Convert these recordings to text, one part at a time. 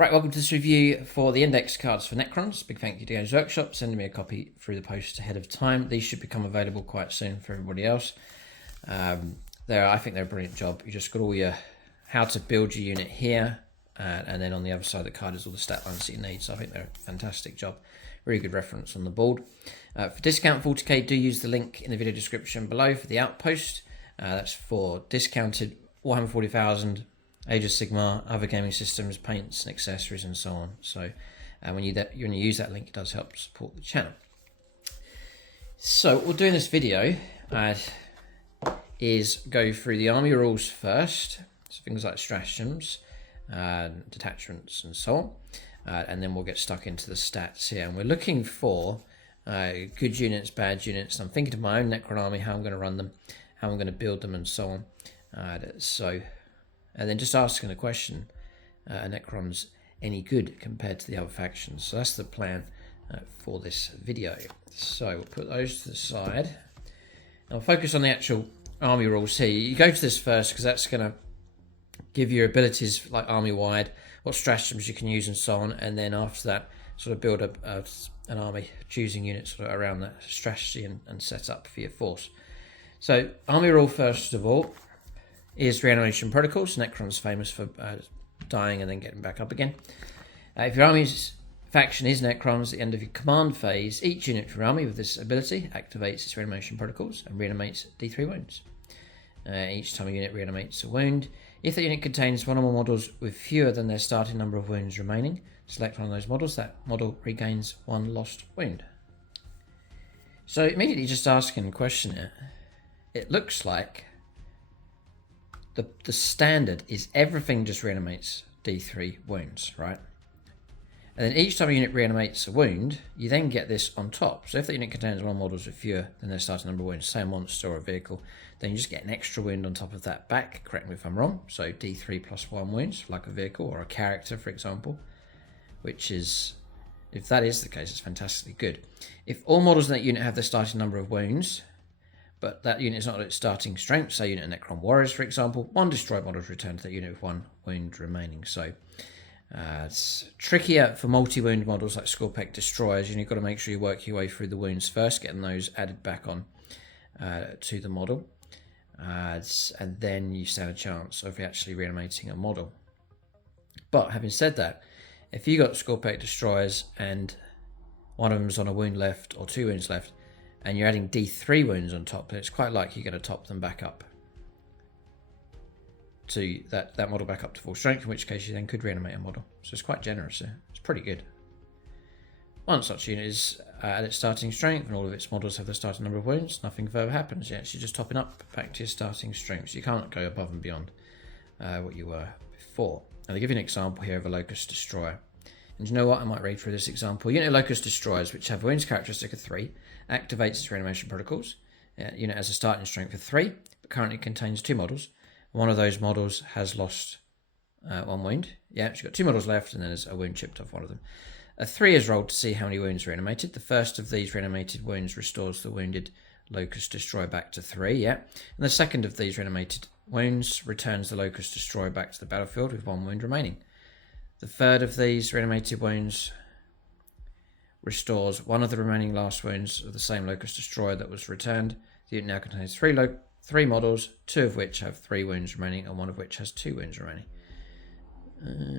Right, welcome to this review for the index cards for Necrons. Big thank you to Games Workshop sending me a copy through the post ahead of time. These should become available quite soon for everybody else. I think they're a brilliant job. You just got all your how to build your unit here, and then on the other side of the card is all the stat lines that you need. So I think they're a fantastic job. Really good reference on the board. For discount 40k, do use the link in the video description below for the OUTPOST. That's for discounted Warhammer 40,000. Age of Sigmar, other gaming systems, paints and accessories and so on. So when you use that link, it does help support the channel. So what we'll do in this video is go through the army rules first. So things like stratagems, detachments and so on. And then we'll get stuck into the stats here. And we're looking for good units, bad units. I'm thinking of my own Necron army, how I'm going to run them, how I'm going to build them and so on. And then just asking the question, are Necrons any good compared to the other factions? So that's the plan for this video. So we'll put those to the side. And I'll focus on the actual army rules here. You go to this first because that's going to give you abilities like army-wide, what stratagems you can use and so on. And then after that, sort of build an army, choosing units sort of around that strategy and set up for your force. So army rule first of all is reanimation protocols. Necron's famous for dying and then getting back up again. If your army's faction is Necrons, at the end of your command phase, each unit from your army with this ability activates its reanimation protocols and reanimates D3 wounds. Each time a unit reanimates a wound, if the unit contains one or more models with fewer than their starting number of wounds remaining, select one of those models. That model regains one lost wound. So immediately just asking the question here, it looks like the standard is everything just reanimates D3 wounds, right? And then each time a unit reanimates a wound, you then get this on top. So if the unit contains one models with fewer than their starting number of wounds, say a monster or a vehicle, then you just get an extra wound on top of that back. Correct me if I'm wrong. So D3 plus 1 wounds, like a vehicle or a character, for example, which is, if that is the case, it's fantastically good. If all models in that unit have their starting number of wounds, but that unit is not at its starting strength, say unit of Necron Warriors, for example, one destroyed model is returned to that unit with 1 wound remaining. So it's trickier for multi-wound models like Scorpec Destroyers, and you've got to make sure you work your way through the wounds first, getting those added back on to the model. And then you stand a chance of actually reanimating a model. But having said that, if you got Scorpec Destroyers and one of them's on a wound left or 2 wounds left, and you're adding D3 wounds on top, it's quite likely you're going to top them back up to that model back up to full strength, in which case you then could reanimate a model. So it's quite generous here. It's pretty good. Once such unit is at its starting strength and all of its models have the starting number of wounds, nothing further happens. You're actually just topping up back to your starting strength. So you can't go above and beyond what you were before. Now they give you an example here of a Locust Destroyer. And you know what? I might read through this example. Unit of Locust Destroyers, which have wounds characteristic of 3, activates its reanimation protocols. Unit has a starting strength of 3, but currently contains 2 models. One of those models has lost 1 wound. Yeah, she's got 2 models left, and then there's a wound chipped off one of them. A 3 is rolled to see how many wounds are reanimated. The first of these reanimated wounds restores the wounded Locust Destroyer back to 3, yeah. And the second of these reanimated wounds returns the Locust Destroyer back to the battlefield with 1 wound remaining. The third of these reanimated wounds restores one of the remaining last wounds of the same Locust Destroyer that was returned. The unit now contains 3 models, 2 of which have 3 wounds remaining and 1 of which has 2 wounds remaining.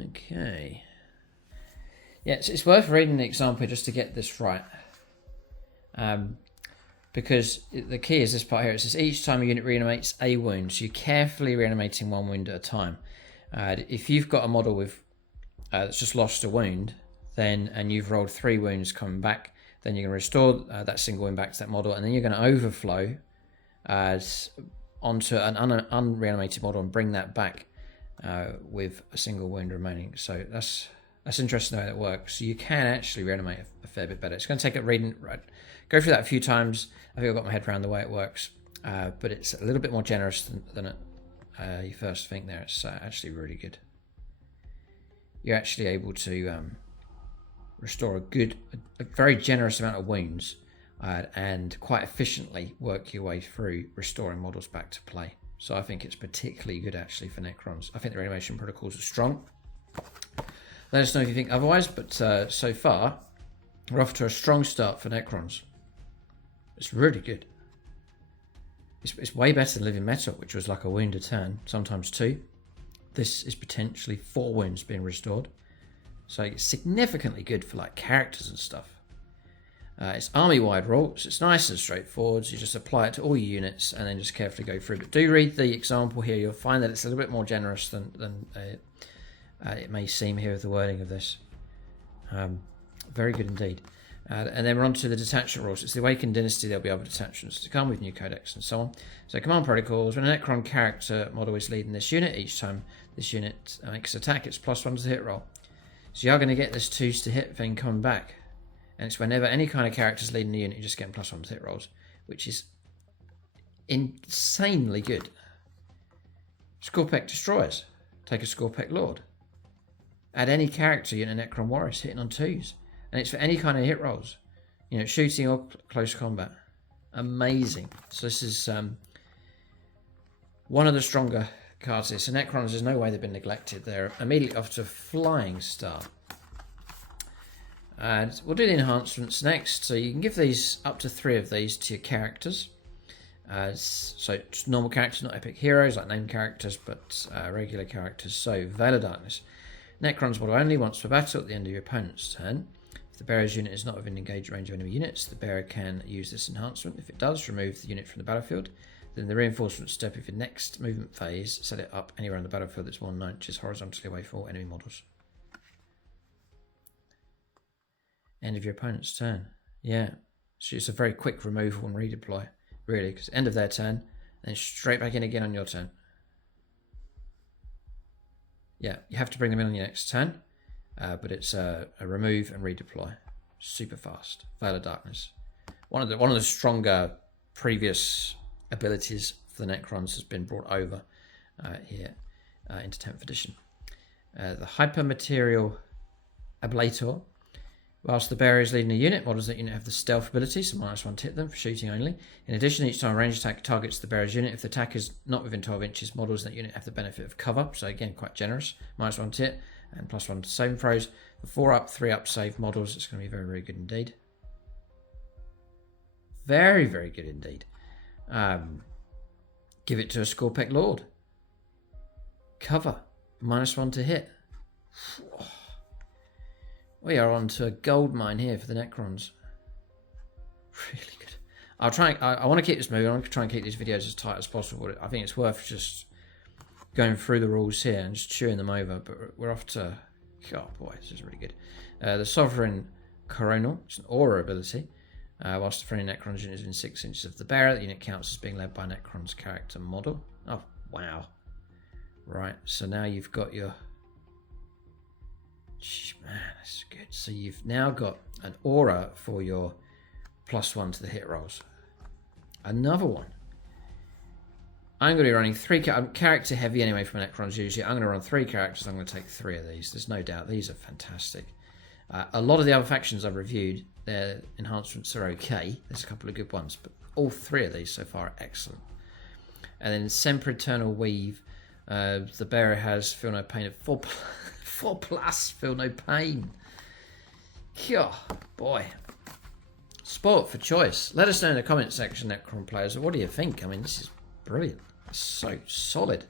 Okay. Yeah, it's worth reading the example just to get this right. Because the key is this part here. It says each time a unit reanimates a wound, so you're carefully reanimating 1 wound at a time. If you've got a model with that's just lost a wound, and you've rolled 3 wounds coming back, then you're going to restore that single wound back to that model, and then you're going to overflow onto an unreanimated model and bring that back with a single wound remaining. So that's interesting how that works. So you can actually reanimate a fair bit better. It's going to take a reading, go through that a few times. I think I've got my head around the way it works, but it's a little bit more generous than you first think there. It's actually really good. You're actually able to restore a very generous amount of wounds and quite efficiently work your way through restoring models back to play. So I think it's particularly good actually for Necrons. I think the reanimation protocols are strong. Let us know if you think otherwise, but so far, we're off to a strong start for Necrons. It's really good. It's way better than Living Metal, which was like a wound a turn, sometimes 2. This is potentially 4 wounds being restored. So it's significantly good for like characters and stuff. It's army-wide rules. It's nice and straightforward. You just apply it to all your units and then just carefully go through. But do read the example here. You'll find that it's a little bit more generous than it may seem here with the wording of this. Very good indeed. And then we're on to the detachment rules. It's the Awakened Dynasty. There'll be other detachments to come with new codex and so on. So command protocols. When a Necron character model is leading this unit, each time this unit makes an attack, it's +1 to the hit roll. So you are going to get this 2s to hit thing coming back. And it's whenever any kind of character is leading the unit, you're just getting +1 to hit rolls, which is insanely good. Scorpec Destroyers. Take a Scorpec Lord. Add any character unit in Necron Warriors hitting on 2s. And it's for any kind of hit rolls. You know, shooting or close combat. Amazing. So this is one of the stronger cards here. So Necrons, there's no way they've been neglected. They're immediately off to a flying start. And we'll do the enhancements next. So you can give these up to 3 of these to your characters. So just normal characters, not epic heroes like named characters, but regular characters. So Veil of Darkness. Necrons model only once per battle at the end of your opponent's turn. If the bearer's unit is not within engaged range of enemy units, the bearer can use this enhancement. If it does, remove the unit from the battlefield. Then the reinforcement step, if your next movement phase, set it up anywhere on the battlefield that's more than 9 inches horizontally away from all enemy models. End of your opponent's turn. Yeah. So it's a very quick removal and redeploy, really, because end of their turn, then straight back in again on your turn. Yeah, you have to bring them in on your next turn, but it's a remove and redeploy. Super fast. Veil of Darkness. One of the stronger previous abilities for the Necrons has been brought over here into 10th edition. The Hypermaterial Ablator. Whilst the bearer is leading a unit, models that unit have the stealth ability, so -1 to hit them for shooting only. In addition, each time a ranged attack targets the bearer's unit, if the attack is not within 12 inches, models that unit have the benefit of cover, so again, quite generous. -1 to hit, and +1 to saving throws. For 4 up, 3 up save models, it's going to be very, very good indeed. Very, very good indeed. Give it to a Scorpec Lord. Cover, -1 to hit. We are on to a gold mine here for the Necrons. Really good. I want to keep this moving. I want to try and keep these videos as tight as possible. I think it's worth just going through the rules here and just chewing them over. But we're off to... Oh boy, this is really good. The Sovereign Coronal. It's an aura ability. Whilst the friendly Necrons unit is within 6 inches of the bearer, the unit counts as being led by Necron's character model. Oh, wow. Right, so now you've got your... Man, that's good. So you've now got an aura for your +1 to the hit rolls. Another one. I'm going to be running 3... I'm character heavy anyway from Necrons usually. I'm going to run 3 characters. I'm going to take 3 of these. There's no doubt. These are fantastic. A lot of the other factions I've reviewed, their enhancements are okay. There's a couple of good ones, but all 3 of these so far are excellent. And then Sempiternal Weave. The bearer has Feel No Pain at 4+, Feel No Pain. Oh, boy. Sport for choice. Let us know in the comment section, Necron players. What do you think? I mean, this is brilliant. It's so solid.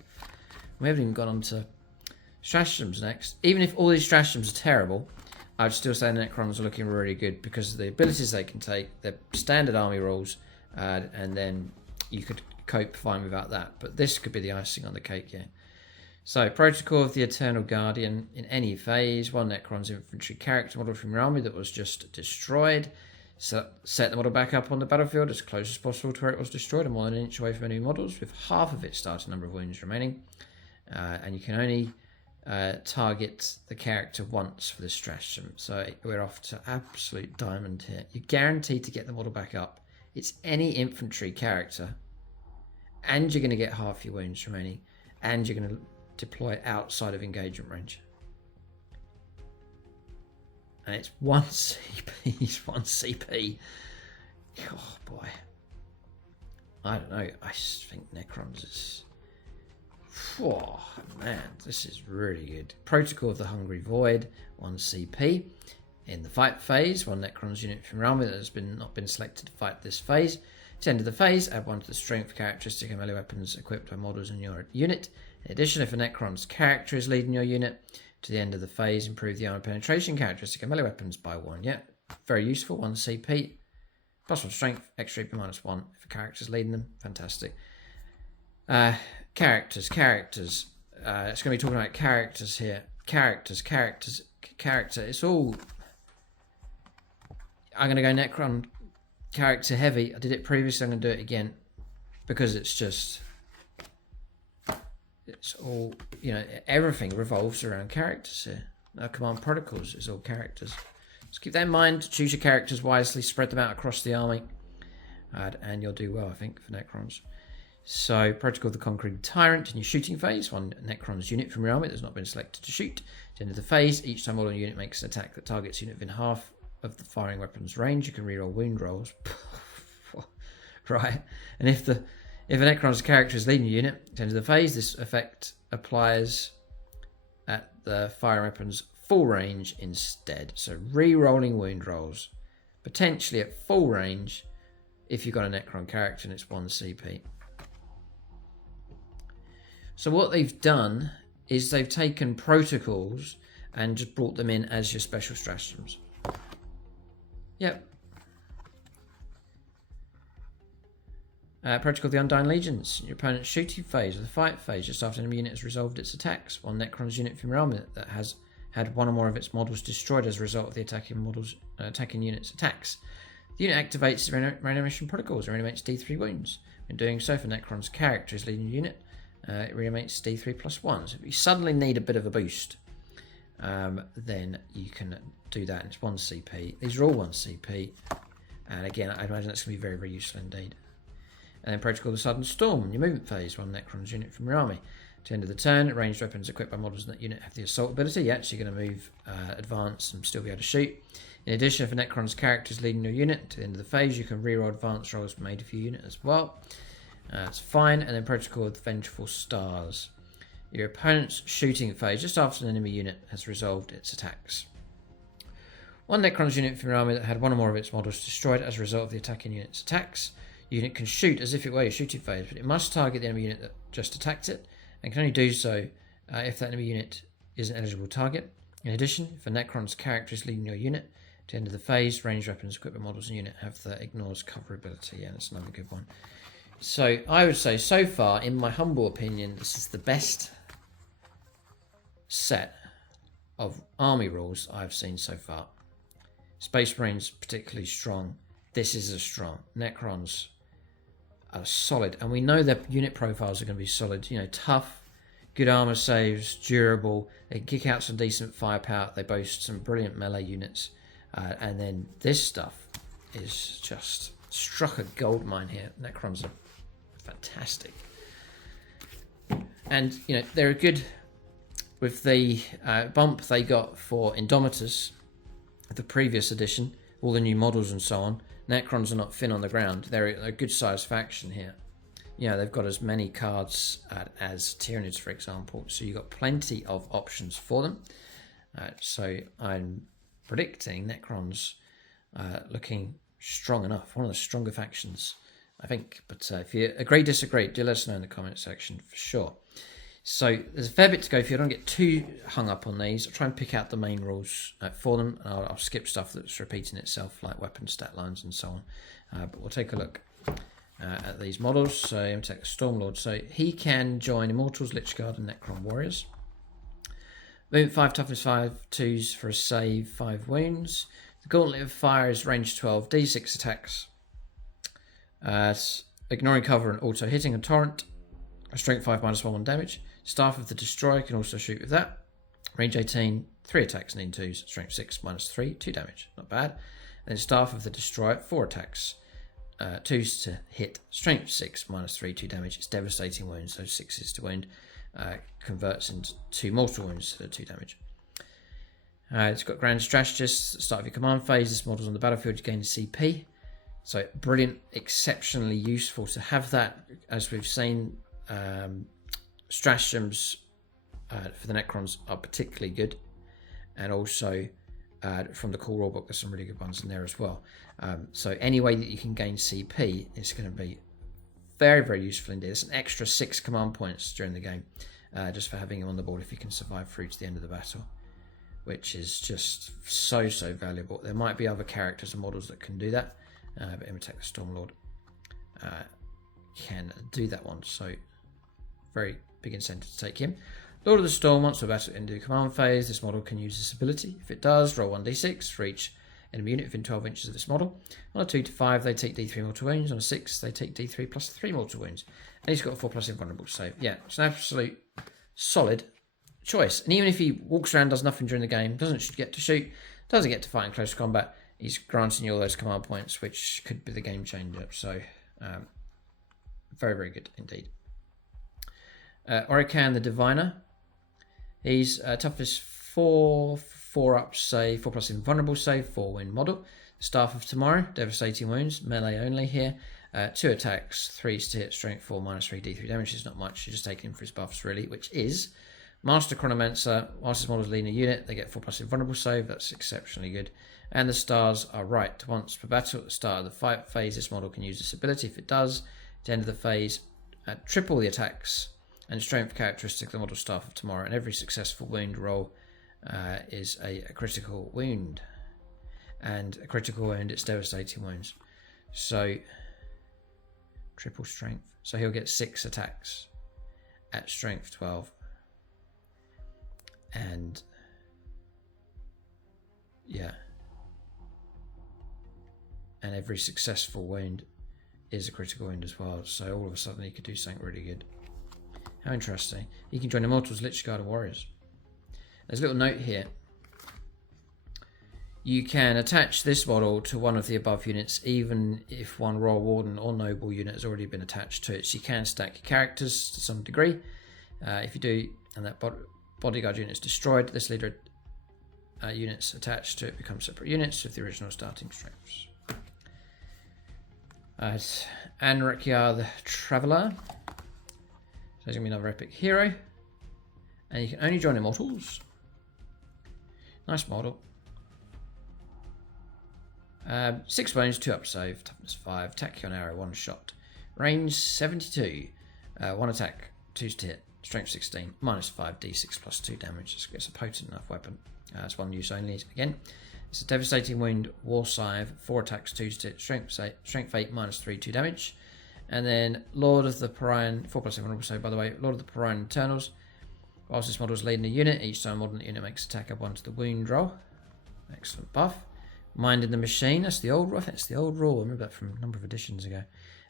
We haven't even gone on to stratagems next. Even if all these stratagems are terrible, I'd still say Necrons are looking really good because of the abilities they can take, their standard army rules, and then you could cope fine without that. But this could be the icing on the cake here. So, Protocol of the Eternal Guardian. In any phase, 1 Necron's infantry character model from your army that was just destroyed. So, set the model back up on the battlefield as close as possible to where it was destroyed and more than an inch away from enemy models, with half of its starting number of wounds remaining. And you can only target the character once for this stratagem. So, we're off to absolute diamond here. You're guaranteed to get the model back up. It's any infantry character, and you're going to get half your wounds remaining, and you're going to deploy outside of engagement range. And it's 1 CP. It's 1 CP. Oh boy. I don't know. I just think Necrons is... Oh, man, this is really good. Protocol of the Hungry Void, 1 CP. In the fight phase, 1 Necrons unit from your army that has not been selected to fight this phase. At the end of the phase, add 1 to the strength characteristic and melee weapons equipped by models in your unit. In addition, if a Necron's character is leading your unit, to the end of the phase, improve the armor penetration characteristic and melee weapons by 1. Yeah, very useful, 1 CP. +1 strength, extra AP -1 if a character's leading them. Fantastic. Characters. It's going to be talking about characters here. Character. It's all... I'm going to go Necron character heavy. I did it previously, I'm going to do it again. Because it's just... It's all... You know, everything revolves around characters here. Our command protocols is all characters. Just keep that in mind. Choose your characters wisely. Spread them out across the army. And you'll do well, I think, for Necrons. So, Protocol of the Conquering Tyrant in your shooting phase. 1 Necron's unit from your army that has not been selected to shoot. At the end of the phase, each time all on unit makes an attack that targets unit within half of the firing weapon's range, you can reroll wound rolls. Right. And if a Necron's character is leading your unit, at the end of the phase, this effect applies at the firing weapon's full range instead. So, re-rolling wound rolls. Potentially at full range if you've got a Necron character and it's 1 CP. So what they've done is they've taken protocols and just brought them in as your special stratagems. Yep. Protocol of the Undying Legions. Your opponent's shooting phase or the fight phase, just after an enemy unit has resolved its attacks. 1 Necron's unit from your army that has had 1 or more of its models destroyed as a result of the attacking unit's attacks. The unit activates the reanimation protocols and reanimates D3 wounds. When doing so, if a Necron's character is leading the unit, it reanimates D3 +1. So if you suddenly need a bit of a boost, then you can do that. And it's 1 CP. These are all 1 CP. And again, I imagine that's going to be very, very useful indeed. And then Protocol of the Sudden Storm in your movement phase. 1 Necron's unit from your army. At the end of the turn, ranged weapons equipped by models in that unit have the assault ability. Yeah, so you're going to move, advance, and still be able to shoot. In addition, if a Necron's character is leading your unit, to the end of the phase, you can reroll advance rolls made for your unit as well. That's fine. And then Protocol of the Vengeful Stars. Your opponent's shooting phase, just after an enemy unit has resolved its attacks. 1 Necron's unit from your army that had 1 or more of its models destroyed as a result of the attacking unit's attacks. Your unit can shoot as if it were your shooting phase, but it must target the enemy unit that just attacked it, and can only do so if that enemy unit is an eligible target. In addition, if a Necron's character is leading your unit, at the end of the phase, ranged weapons equipped with models in the unit have the ignores cover ability. Yeah, that's another good one. So I would say, so far, in my humble opinion, this is the best set of army rules I've seen so far. Space Marines particularly strong. This is as strong. Necrons are solid, and we know their unit profiles are going to be solid. You know, tough, good armor saves, durable. They can kick out some decent firepower. They boast some brilliant melee units, and then this stuff is just struck a gold mine here. Necrons are fantastic, and you know they're good with the bump they got for Indomitors, the previous edition, all the new models and so on. Necrons are not thin on the ground. They're a good sized faction here. You know, they've got as many cards as Tyranids, for example, so you've got plenty of options for them. So I'm predicting Necrons looking strong enough, one of the stronger factions, I think. But if you agree, disagree, do let us know in the comment section for sure. So there's a fair bit to go for. I don't get too hung up on these. I'll try and pick out the main rules for them, and I'll skip stuff that's repeating itself, like weapon stat lines and so on. But we'll take a look at these models. So I'm going to take a Stormlord. So he can join Immortals, Lich Guard, and Necron Warriors. Movement 5, toughness 5, 2s for a save, 5 wounds. The Gauntlet of Fire is range 12, d6 attacks. Ignoring cover and auto hitting and torrent. Strength 5 -1 damage. Staff of the Destroyer can also shoot with that. Range 18, 3 attacks and 2s. Strength 6 -3, 2 damage. Not bad. And then Staff of the Destroyer, 4 attacks. 2s to hit. Strength 6 -3, 2 damage. It's devastating wounds, so 6s to wound. Converts into 2 mortal wounds to 2 damage. It's got Grand Strategist. At the start of your command phase, this model's on the battlefield, you gain a CP. So brilliant, exceptionally useful to have that, as we've seen. Stratagems for the Necrons are particularly good, and also from the core rulebook there's some really good ones in there as well. So any way that you can gain CP is going to be very, very useful indeed. It's an extra 6 command points during the game, just for having him on the board if you can survive through to the end of the battle, which is just so valuable. There might be other characters and models that can do that, but Imitate the Stormlord can do that one, so very big incentive to take him. Lord of the Storm, once the battle into command phase, this model can use this ability. If it does, roll 1d6 for each enemy unit within 12 inches of this model. On a 2 to 5, they take d3 mortal wounds. On a 6, they take d3 plus 3 mortal wounds. And he's got a 4+ invulnerable save. Yeah, it's an absolute solid choice. And even if he walks around, does nothing during the game, doesn't get to shoot, doesn't get to fight in close combat, he's granting you all those command points, which could be the game changer. So, very, very good indeed. Orican the Diviner. He's toughness 4 up save, 4+ invulnerable save, 4 win model. Staff of Tomorrow, devastating wounds, melee only here. 2 attacks, 3 to hit, strength 4, -3 d3 damage is not much. You're just taking him for his buffs really, which is Master Chronomancer. Whilst his models lead a unit, they get 4+ invulnerable save. That's exceptionally good. And the stars are right. Once per battle at the start of the fight phase, this model can use this ability. If it does, at the end of the phase, triple the attacks and strength characteristic of the model Staff of Tomorrow, and every successful wound roll is a critical wound. And a critical wound, it's devastating wounds. So, triple strength. So he'll get 6 attacks at strength 12. And, yeah. And every successful wound is a critical wound as well. So all of a sudden he could do something really good. How interesting. He can join Immortals, Lich Guard, and Warriors. There's a little note here. You can attach this model to one of the above units, even if one Royal Warden or Noble unit has already been attached to it. So you can stack your characters to some degree. If you do, and that bodyguard unit is destroyed, this leader units attached to it become separate units with the original starting strengths. Anrakia the Traveller. So he's going to be another epic hero. And you can only join Immortals. Nice model. 6 bones, 2 up save, toughness 5, tachyon arrow, 1 shot. Range 72. 1 attack, 2 to hit, strength 16, -5 d6 plus 2 damage. It's a potent enough weapon. It's one use only again. It's a devastating wound, war scythe, 4 attacks, 2 to hit, strength 8, -3, 2 damage. And then Lord of the Parian, 4+ invulnerable save by the way, Lord of the Parian Eternals. Whilst this model is leading a unit, each time modern unit makes attack up 1 to the wound roll. Excellent buff. Mind in the Machine, that's the old rule. That's the old rule. I remember that from a number of editions ago.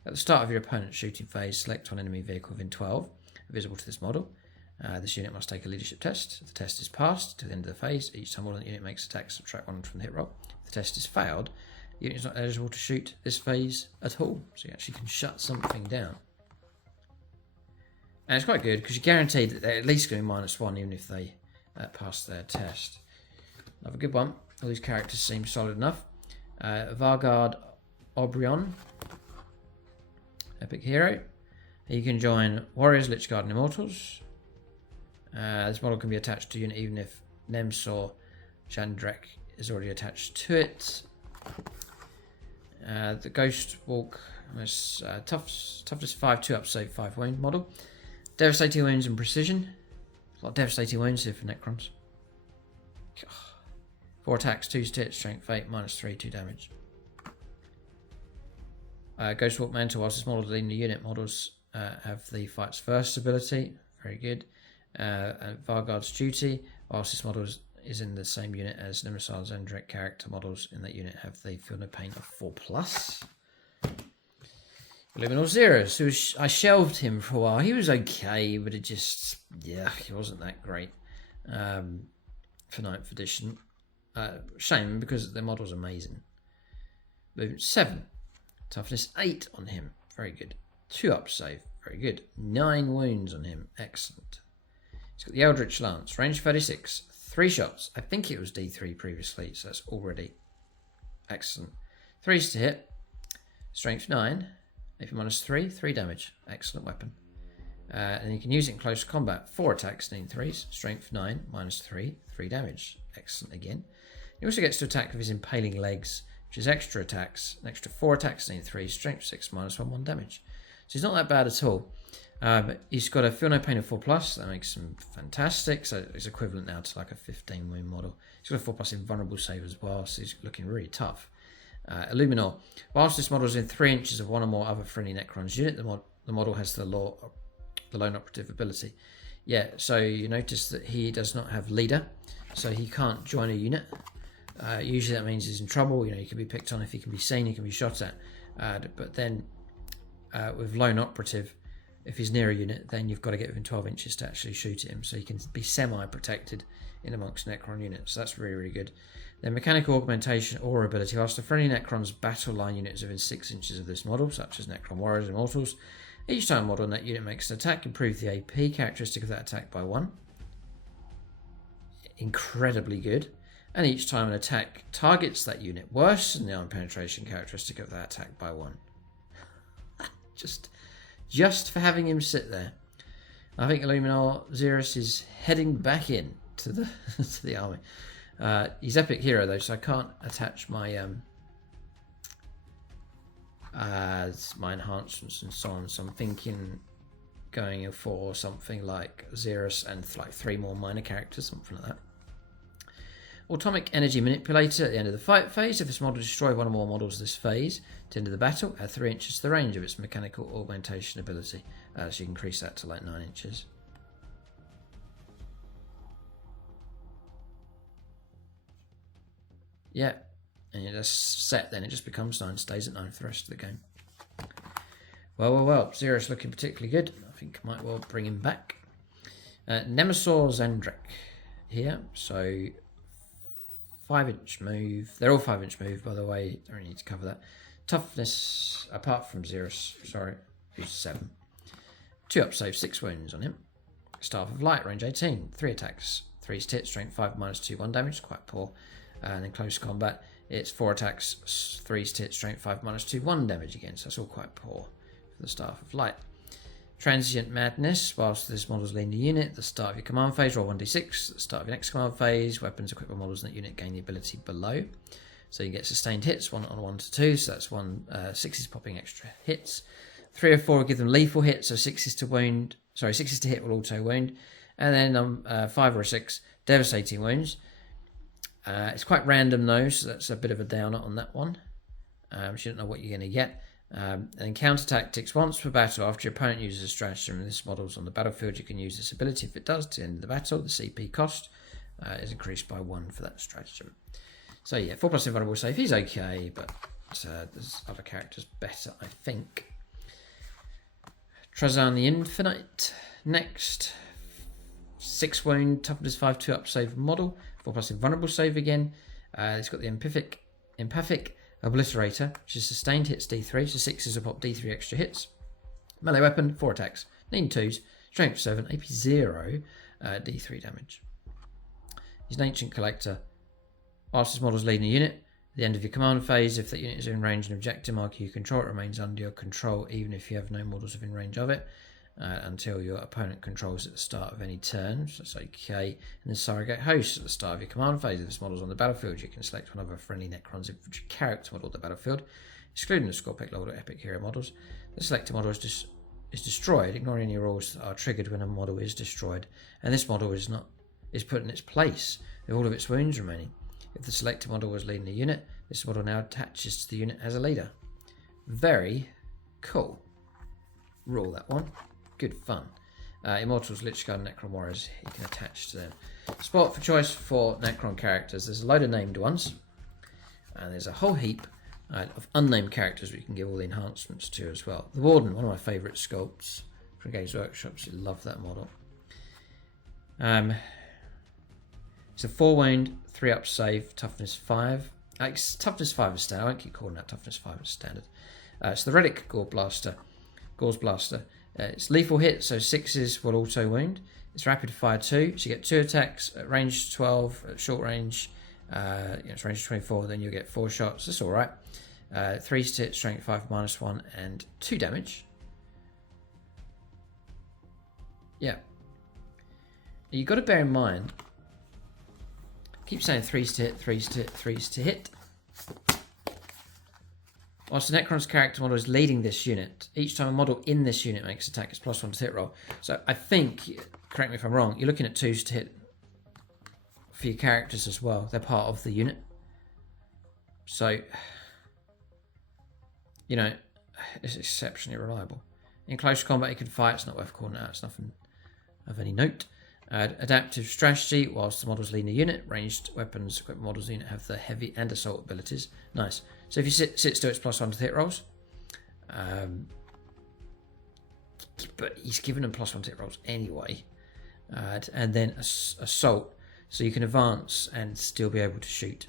At the start of your opponent's shooting phase, select one enemy vehicle within 12, visible to this model. This unit must take a leadership test. If the test is passed, to the end of the phase, each time modern unit makes attacks, subtract 1 from the hit roll. If the test is failed, the unit is not eligible to shoot this phase at all. So you actually can shut something down. And it's quite good because you're guaranteed that they're at least going to be -1 even if they pass their test. Another good one. All these characters seem solid enough. Vargard Obrion. Epic hero. You can join Warriors, Lich Guard, and Immortals. This model can be attached to a unit even if Nemsor Jandrek is already attached to it. The Ghost Walk is toughness 5, 2 up save, 5 wound model. Devastating wounds and precision. A lot of devastating wounds here for Necrons. 4 attacks, 2 to hit, strength 8, -3, 2 damage. Ghost Walk Mantle, whilst this model is leading the unit, models have the Fights First ability. Very good. And Vargard's Duty, whilst this model is in the same unit as Nemesis Zendrek character, models in that unit have the Feel No Pain of 4+. Liminal Zeros, who I shelved him for a while. He was okay, but it just, yeah, he wasn't that great for 9th edition. Shame, because the model's amazing. Movement 7. Toughness 8 on him. Very good. 2 up save. Very good. 9 wounds on him. Excellent. He's got the Eldritch Lance. Range 36. 3 shots. I think it was D3 previously, so that's already excellent. 3s to hit. Strength 9. AP -3. 3 damage. Excellent weapon. And you can use it in close combat. 4 attacks, need 3s, strength 9, -3, 3 damage. Excellent again. He also gets to attack with his impaling legs, which is extra attacks, an extra 4 attacks, need 3, strength 6, -1, 1 damage. So he's not that bad at all. He's got a Feel No Pain of 4+, that makes him fantastic, so it's equivalent now to like a 15 wound model. He's got a 4+ invulnerable save as well, so he's looking really tough. Illuminor. Whilst this model is in 3 inches of one or more other friendly Necrons unit, the model has the lone operative ability. Yeah, so you notice that he does not have leader, so he can't join a unit. Usually that means he's in trouble. You know, he can be picked on if he can be seen, he can be shot at. But then with lone operative, if he's near a unit, then you've got to get within 12 inches to actually shoot at him, so he can be semi-protected in amongst Necron units. So that's really, really good. Then mechanical augmentation or ability. Whilst the friendly Necron's battle line units within 6 inches of this model, such as Necron Warriors and Immortals, each time a model in that unit makes an attack, improve the AP characteristic of that attack by 1. Incredibly good. And each time an attack targets that unit, worsen the arm penetration characteristic of that attack by 1. Just for having him sit there. I think Illuminor Xerus is heading back in to the to the army. He's epic hero though, so I can't attach my my enhancements and so on. So I'm thinking going for something like Xerus and like 3 more minor characters, something like that. Atomic Energy Manipulator at the end of the fight phase. If this model destroys one or more models this phase, at the end of the battle, add 3 inches to the range of its mechanical augmentation ability. So you can increase that to like 9 inches. Yeah, and you're just set then. It just becomes 9, stays at 9 for the rest of the game. Well. Xerus looking particularly good. I think I might well bring him back. Nemesaur Zandrek here. So 5-inch move. They're all 5-inch move, by the way. Don't really need to cover that. Toughness, apart from Xerus, sorry, who's 7. 2 up save, 6 wounds on him. Staff of Light, range 18. 3 attacks, 3 hit, strength 5, -2, 1 damage. Quite poor. And in close combat, it's 4 attacks, 3 hit, strength 5, -2, 1 damage again. So that's all quite poor for the Staff of Light. Transient Madness. Whilst this model's leading the unit, at the start of your command phase, roll 1d6. At the start of your next command phase, weapons equipped with models in that unit gain the ability below. So you get sustained hits, 1 on 1 to 2. So that's 6 is popping extra hits. 3 or 4 will give them lethal hits, so 6 is to wound. Sorry, 6 is to hit will auto wound. And then 5 or 6 devastating wounds. It's quite random though, so that's a bit of a downer on that one. So you don't know what you're going to get. And then counter tactics. Once per battle, after your opponent uses a stratagem and this model's on the battlefield, you can use this ability. If it does, to end the battle, the CP cost is increased by 1 for that stratagem. So yeah, 4+ invulnerable save. He's okay, but there's other characters better, I think. Trazan the Infinite. Next, 6 wound, toughness 5, 2 up save model. 4+ invulnerable save again. It's got the empathic Obliterator, which is sustained hits D3, so 6 is a pop D3 extra hits. Melee weapon, 4 attacks, need 2s, strength 7, AP 0, D3 damage. He's an Ancient Collector. Whilst this model's leading a unit, at the end of your command phase, if that unit is in range and objective marker you control, it remains under your control, even if you have no models within range of it, until your opponent controls at the start of any turn. So that's okay. And the Surrogate Host at the start of your command phase. If this model's on the battlefield, you can select one of a friendly Necrons infantry character model on the battlefield, excluding the Scorpic Lord or Epic Hero models. The selected model is destroyed, ignoring any rules that are triggered when a model is destroyed. And this model is put in its place with all of its wounds remaining. If the selected model was leading a unit, this model now attaches to the unit as a leader. Very cool. Rule that one. Good fun. Immortals, Lich Guard, and Necron Warriors, you can attach to them. Spot for choice for Necron characters. There's a load of named ones, and there's a whole heap of unnamed characters we can give all the enhancements to as well. The Warden, one of my favourite sculpts from Games Workshop. You love that model. It's a 4 wound, 3 up save, toughness 5. Toughness 5 is standard. I won't keep calling that toughness 5 as standard. It's the Relic Gauze Blaster. It's lethal hit, so 6s will auto wound. It's rapid fire 2, so you get 2 attacks at range 12, at short range, it's range 24, then you'll get 4 shots. That's alright. 3 hit, strength 5, -1, and 2 damage. Yeah. You've got to bear in mind, I keep saying 3s to hit, 3s to hit, 3s to hit. Whilst the Necron's character model is leading this unit, each time a model in this unit makes attack, it's +1 to hit roll. So I think, correct me if I'm wrong, you're looking at 2s to hit for your characters as well. They're part of the unit. So, you know, it's exceptionally reliable. In close combat, you can fight. It's not worth calling out. It's nothing of any note. Adaptive strategy. Whilst the model's leading a unit, ranged weapons equipped models unit have the heavy and assault abilities. Nice. So if you sit still, it's +1 to hit rolls. But he's given them +1 to hit rolls anyway. And then assault. So you can advance and still be able to shoot,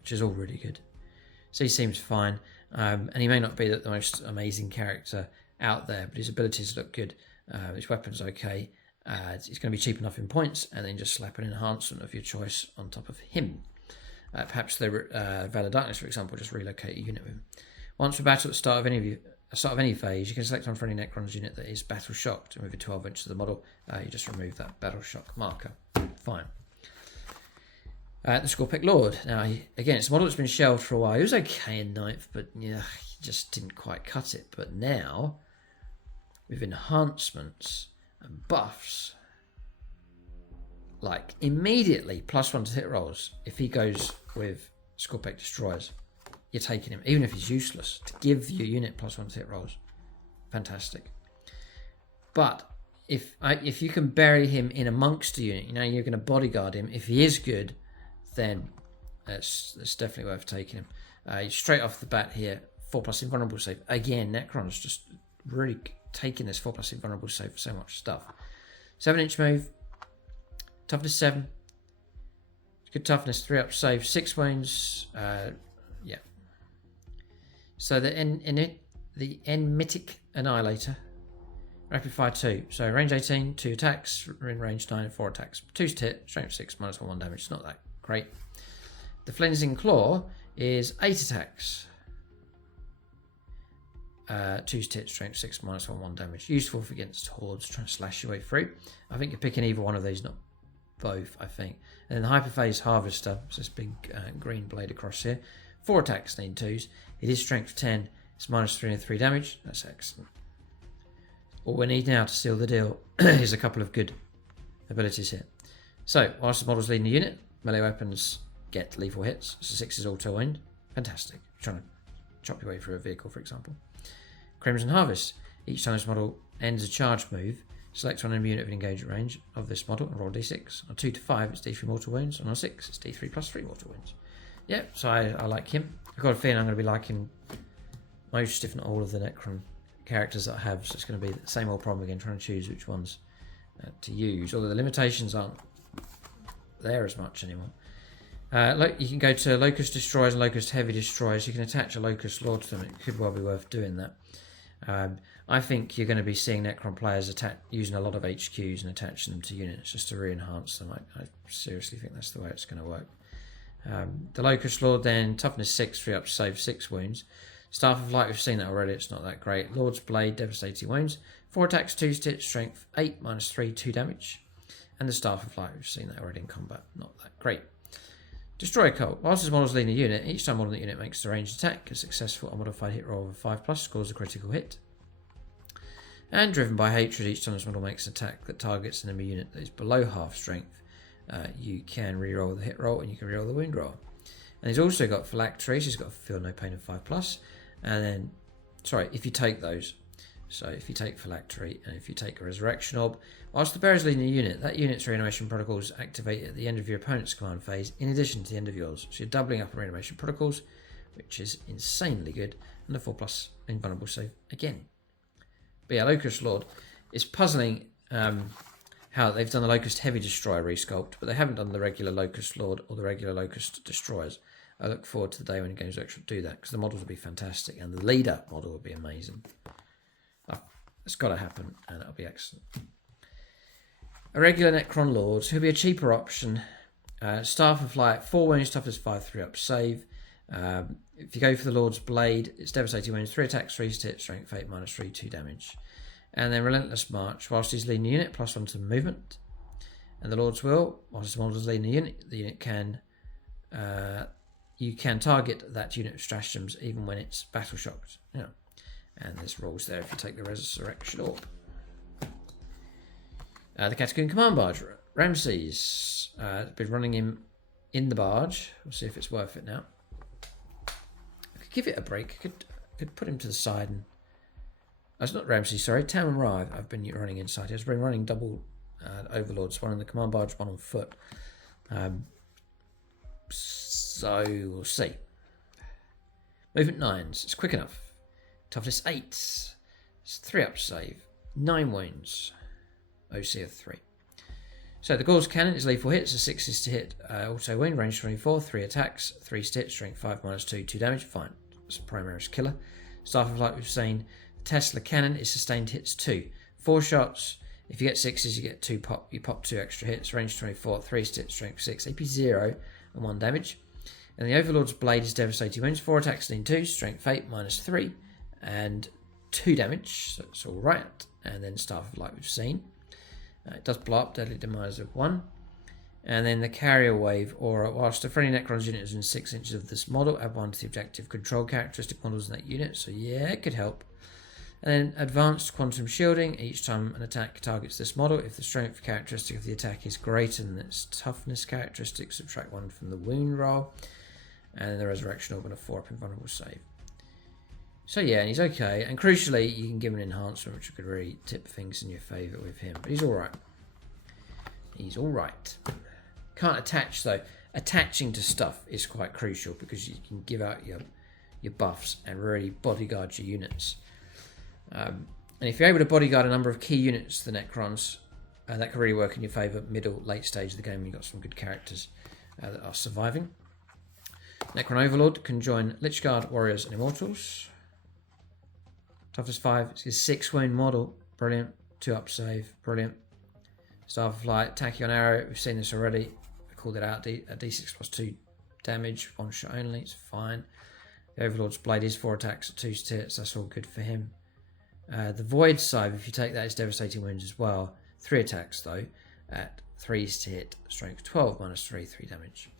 which is all really good. So he seems fine. And he may not be the most amazing character out there, but his abilities look good. His weapon's okay. It's going to be cheap enough in points, and then just slap an enhancement of your choice on top of him. Perhaps the Valor Darkness, for example, just relocate a unit with him. Once we battle at the start of any phase, you can select on for any Necrons unit that is battle shocked and move it 12 inches to the model. You just remove that battle shock marker. Fine. The Scorpic Lord. Now, again, it's a model that's been shelved for a while. He was okay in 9th, but yeah, he just didn't quite cut it. But now, with enhancements and buffs, like immediately +1 to hit rolls, if he goes with Scorpic Destroyers, you're taking him, even if he's useless, to give your unit +1 to hit rolls. Fantastic. But if you can bury him in amongst a unit, you know, you're going to bodyguard him. If he is good, then it's definitely worth taking him. Straight off the bat here, 4+ invulnerable save. Again, Necron's just really taking this 4+ invulnerable save for so much stuff. 7-inch move, toughness 7, good toughness, 3+ save, 6 wounds. Yeah. So the Enmitic Annihilator, rapid fire 2. So range 18, 2 attacks, in range 9 and 4 attacks. 2's to hit, strength 6, -1 damage. It's not that great. The Flensing Claw is 8 attacks. 2's to hit, strength 6, -1 damage. Useful for against hordes trying to slash your way through. I think you're picking either one of these, not both, I think. And then the Hyperphase Harvester, so this big green blade across here. 4 attacks, need 2's. It is strength 10. It's -3 and 3 damage. That's excellent. All we need now to seal the deal is a couple of good abilities here. So, whilst the model's leading the unit, melee weapons get lethal hits. So 6 is auto wound. Fantastic. You're trying to chop your way through a vehicle, for example. Crimson Harvest. Each time this model ends a charge move, select one enemy unit within engagement range of this model and roll d6. On 2 to 5, it's d3 mortal wounds. And on 6, it's d3 +3 mortal wounds. Yeah, so I like him. I've got a feeling I'm going to be liking most, if not all, of the Necron characters that I have. So it's going to be the same old problem again, trying to choose which ones to use. Although the limitations aren't there as much anymore. You can go to Locust Destroyers and Locust Heavy Destroyers. You can attach a Locust Lord to them. It could well be worth doing that. I think you're going to be seeing Necron players using a lot of HQs and attaching them to units just to re-enhance them. I seriously think that's the way it's going to work. The Locust Lord then, toughness 6, 3+ save, 6 wounds. Staff of Light, we've seen that already, it's not that great. Lord's Blade, devastating wounds. 4 attacks, 2 hit, strength 8, -3, 2 damage. And the Staff of Light, we've seen that already in combat, not that great. Destroyer Cult. Whilst this model's leading a unit, each time model in the unit makes a ranged attack, a successful unmodified hit roll of 5+, scores a critical hit. And Driven by Hatred, each time this model makes an attack that targets an enemy unit that is below half strength, you can re-roll the hit roll and you can re-roll the wound roll. And he's also got Phylacteries, he's got Feel No Pain of 5+. And then, sorry, if you take those, so if you take Phylactery and if you take a Resurrection Orb, whilst the bearer's leading a unit, that unit's reanimation protocols activate at the end of your opponent's command phase in addition to the end of yours. So you're doubling up on reanimation protocols, which is insanely good, and the 4+ invulnerable save again. But yeah, Locust Lord, it's puzzling how they've done the Locust Heavy Destroyer resculpt, but they haven't done the regular Locust Lord or the regular Locust Destroyers. I look forward to the day when games actually do that, because the models will be fantastic and the leader model will be amazing. It's got to happen and it'll be excellent. A regular Necron Lord, who'll be a cheaper option. Staff of Light, 4 wounds, toughness 5, 3+ save. If you go for the Lord's Blade, it's devastating wounds, 3 attacks, 3 hit, strength 8, -3, 2 damage. And then Relentless March, whilst he's leading the unit, +1 to the movement. And the Lord's Will, whilst the model is leading the unit can... you can target that unit with stratagems even when it's battle shocked. Yeah. And there's rules there if you take the Resurrection Orb. The Cadian Command Barge. Ramses. Been running him in the barge. We'll see if it's worth it now. I could give it a break. I could put him to the side and... Oh, it's not Ramses, sorry. Tam and Rive I've been running inside. I've been running double Overlords. One on the Command Barge, one on foot. So we'll see. Movement 9s. It's quick enough. Toughness 8s. It's 3 up save. 9 wounds. OC of 3. So the Gauls Cannon is lethal hits. A 6 is to hit. Auto wound. Range 24. 3 attacks. 3 to hit. Strength 5 -2. 2 damage. Fine. It's a Primaris killer. Staff of Light we've seen. The Tesla Cannon is sustained hits 2. 4 shots. If you get 6s, you get 2 pop. You pop 2 extra hits. Range 24. 3 to hit. Strength 6. AP 0 and 1 damage. And the Overlord's Blade is devastating wounds. 4 attacks, lean 2, strength 8, -3, and 2 damage. So it's all right. And then Staff of Light we've seen. It does blow up, deadly demise of 1. And then the Carrier Wave Aura. Whilst a friendly Necrons unit is in 6 inches of this model, add 1 to the objective control characteristic models in that unit. So yeah, it could help. And then Advanced Quantum Shielding. Each time an attack targets this model, if the strength characteristic of the attack is greater than its toughness characteristic, subtract 1 from the wound roll. And then the Resurrection Orb and a 4-up invulnerable save. So yeah, and he's okay. And crucially, you can give him an enhancement, which could really tip things in your favour with him. But he's alright. He's alright. Can't attach, though. Attaching to stuff is quite crucial because you can give out your buffs and really bodyguard your units. And if you're able to bodyguard a number of key units, the Necrons, that can really work in your favour middle, late stage of the game when you've got some good characters that are surviving. Necron Overlord can join Lich Guard, Warriors and Immortals. Toughness 5, it's his 6 wound model, brilliant. 2 up save, brilliant. Staff of Light, Tactica Arrow, we've seen this already. I called it out, D6 +2 damage, 1 shot only, it's fine. The Overlord's Blade is 4 attacks at 2 hits, that's all good for him. The Void Scythe, if you take that, is devastating wounds as well. 3 attacks though, at 3s to hit, strength 12, -3, 3 damage.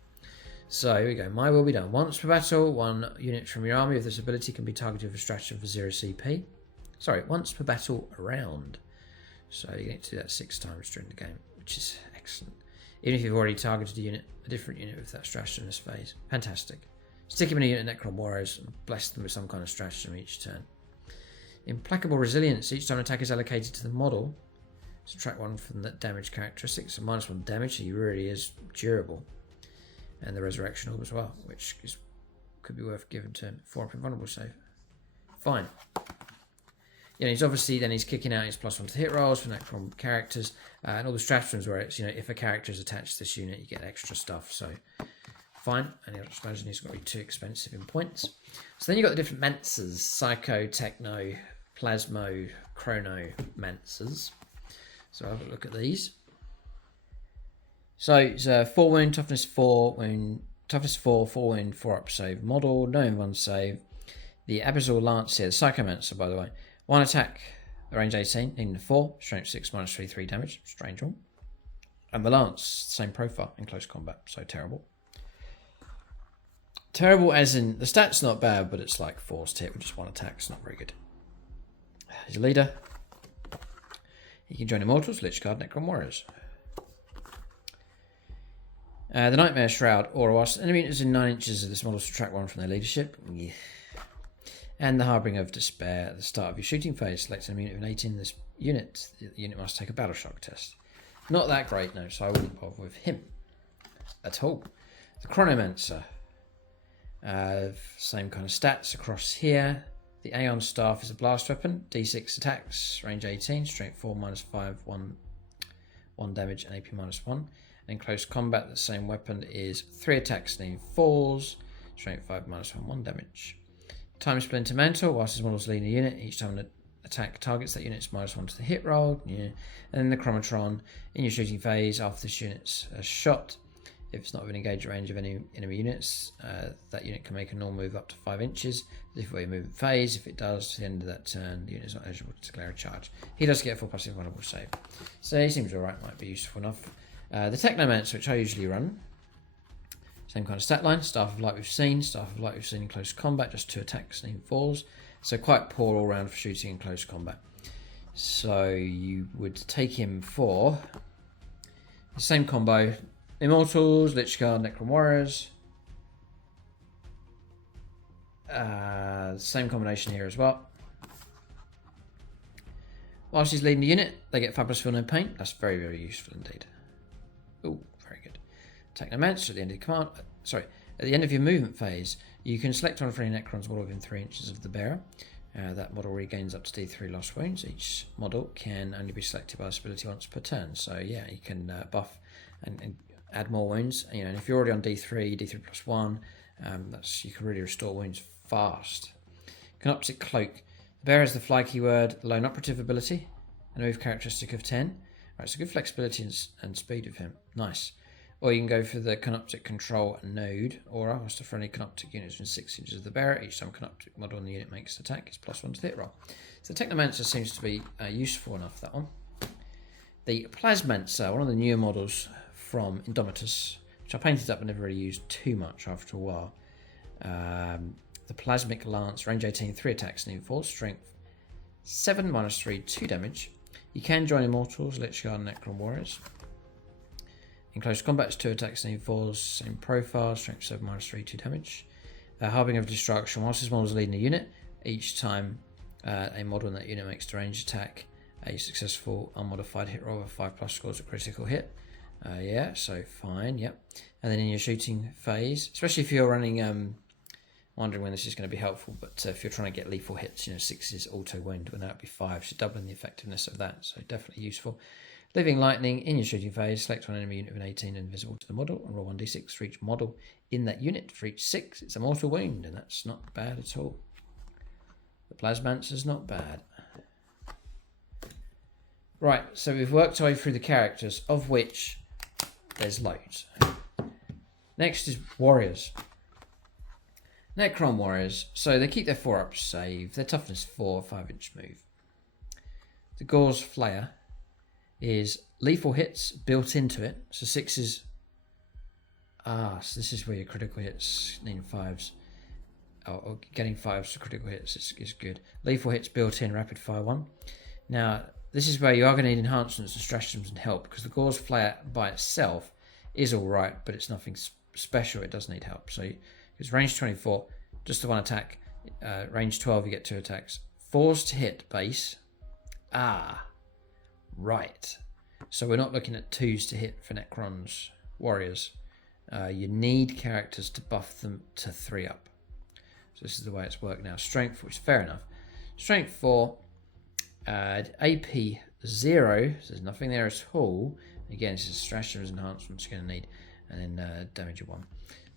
So here we go. My will be done. Once per battle, 1 unit from your army of this ability can be targeted with stratagem for 0 CP. Sorry, once per battle around. So you get to do that 6 times during the game, which is excellent. Even if you've already targeted a different unit with that stratagem in this phase. Fantastic. Stick him in a unit of Necron Warriors and bless them with some kind of stratagem each turn. Implacable Resilience. Each time an attack is allocated to the model, subtract 1 from that damage characteristic. So -1 damage, so he really is durable. And the Resurrection Orb as well, which could be worth giving to him. 4-up invulnerable save. Fine. Yeah, he's kicking out his +1 to hit rolls for Necron characters, and all the stratagems where it's, if a character is attached to this unit, you get extra stuff. So fine. And I just imagine he's got to be too expensive in points. So then you've got the different Mancers: Psycho, Techno, Plasmo, Chrono Mancers. So I'll have a look at these. So it's a 4 wound, toughness 4 wound, toughness 4, 4 wound, 4 up save model, no invuln save. The Abyssal Lance here, the Psychomancer by the way. 1 attack, range 18, needing 4, strength 6, -3, 3 damage, strange one. And the Lance, same profile in close combat, so terrible. Terrible as in, the stat's not bad, but it's like forced hit with just 1 attack, it's not very good. He's a leader. He can join Immortals, Lich Guard, Necron Warriors. The Nightmare Shroud, Aura, whilst enemy units in 9 inches of this model, subtract 1 from their leadership. Yeah. And the Harbinger of Despair. At the start of your shooting phase, select an enemy unit of 18 in this unit. The unit must take a battle shock test. Not that great, no, so I wouldn't bother with him at all. The Chronomancer. Same kind of stats across here. The Aeon Staff is a blast weapon. D6 attacks, range 18, strength 4, -5, 1 damage, and AP -1. In close combat, the same weapon is 3 attacks, needing 4s, strength 5, -1, 1 damage. Time Splinter Mantle, whilst this model's leading a unit, each time an attack targets that unit, it's -1 to the hit roll. Yeah. And then the Chromatron, in your shooting phase, after this unit's shot, If it's not within engaged range of any enemy units, that unit can make a normal move up to 5 inches. If we move phase, if it does, to the end of that turn, the unit is not eligible to declare a charge. He does get a full passive vulnerable save. So he seems alright, might be useful enough. The Technomancer, which I usually run, same kind of stat line. Staff of Light we've seen. Staff of Light we've seen in close combat, just 2 attacks and falls. So quite poor all round for shooting in close combat. So you would take him for the same combo. Immortals, Lich Guard, Necron Warriors. Same combination here as well. Whilst he's leading the unit, they get fabulous feel no pain. That's very, very useful indeed. Oh, very good. Technomancer at the end of the command. Sorry, at the end of your movement phase, you can select one of any Necrons model within 3 inches of the bearer. That model regains up to D3 lost wounds. Each model can only be selected by this ability once per turn. So yeah, you can buff and add more wounds. You know, and if you're already on D3, D3 plus 1, you can really restore wounds fast. Canoptic Cloak. The bearer has the fly keyword, lone operative ability, and a move characteristic of 10. Right, so good flexibility and speed with him. Nice. Or you can go for the Canoptic Control Node aura, which to friendly Canoptic units within 6 inches of the bearer. Each time Canoptic model on the unit makes an attack, it's +1 to the hit roll. So the Technomancer seems to be useful enough, that one. The Plasmancer, one of the newer models from Indomitus, which I painted up and never really used too much after a while. The Plasmic Lance, range 18, 3 attacks and falls, strength 7, -3, 2 damage. You can join Immortals, Lich Guard, and Necron Warriors. In close combat, it's 2 attacks and falls, same profile, strength 7, -3, 2 damage. Harbinger of Destruction, whilst this model is leading a unit, each time a model in that unit makes a ranged attack, a successful unmodified hit roll of 5+ scores a critical hit. Yeah, so fine, yep. And then in your shooting phase, especially if you're running, wondering when this is going to be helpful, but if you're trying to get lethal hits, 6 is auto wound, when that would be 5, so doubling the effectiveness of that, so definitely useful. Living Lightning, in your shooting phase, select one enemy unit with an 18 invisible to the model, and roll 1d6 for each model in that unit. For each 6, it's a mortal wound, and that's not bad at all. The Plasmancer's not bad. Right, so we've worked our way through the characters, of which there's loads. Next is Warriors. Necron Warriors, so they keep their 4-up save, their toughness 4, 5-inch move. The Gore's Flayer is lethal hits built into it, so 6 is... so this is where your critical hits need 5s. Or getting 5s for critical hits is good. Lethal hits built in, rapid fire 1. Now, this is where you are going to need enhancements and stratagems and help, because the Gore's Flayer by itself is alright, but it's nothing special, it does need help. So it's range 24, just the 1 attack. Range 12, you get 2 attacks. 4s to hit base. Right. So we're not looking at 2s to hit for Necrons Warriors. You need characters to buff them to 3-up. So this is the way it's worked now. Strength, which is fair enough. Strength 4, AP 0, so there's nothing there at all. Again, this is stratagems enhancements you're going to need. And then damage of 1.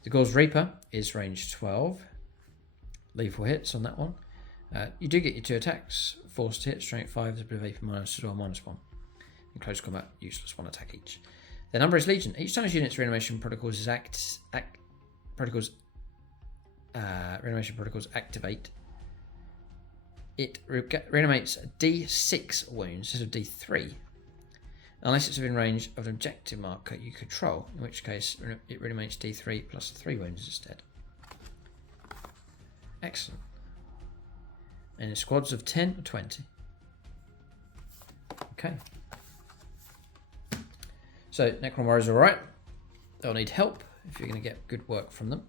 The Gore's Reaper is range 12. Lethal hits on that one. You do get your 2 attacks. Forced to hit, strength 5, a bit of AP minus as well, -1. In close combat, useless, 1 attack each. The number is Legion. Each time this unit's reanimation protocols activate, it reanimates D6 wounds instead of D3. Unless it's within range of an objective marker you control, in which case it reanimates D3 plus 3 wounds instead. Excellent. And in squads of 10 or 20. Okay. So, Necron Warriors are alright. They'll need help if you're going to get good work from them.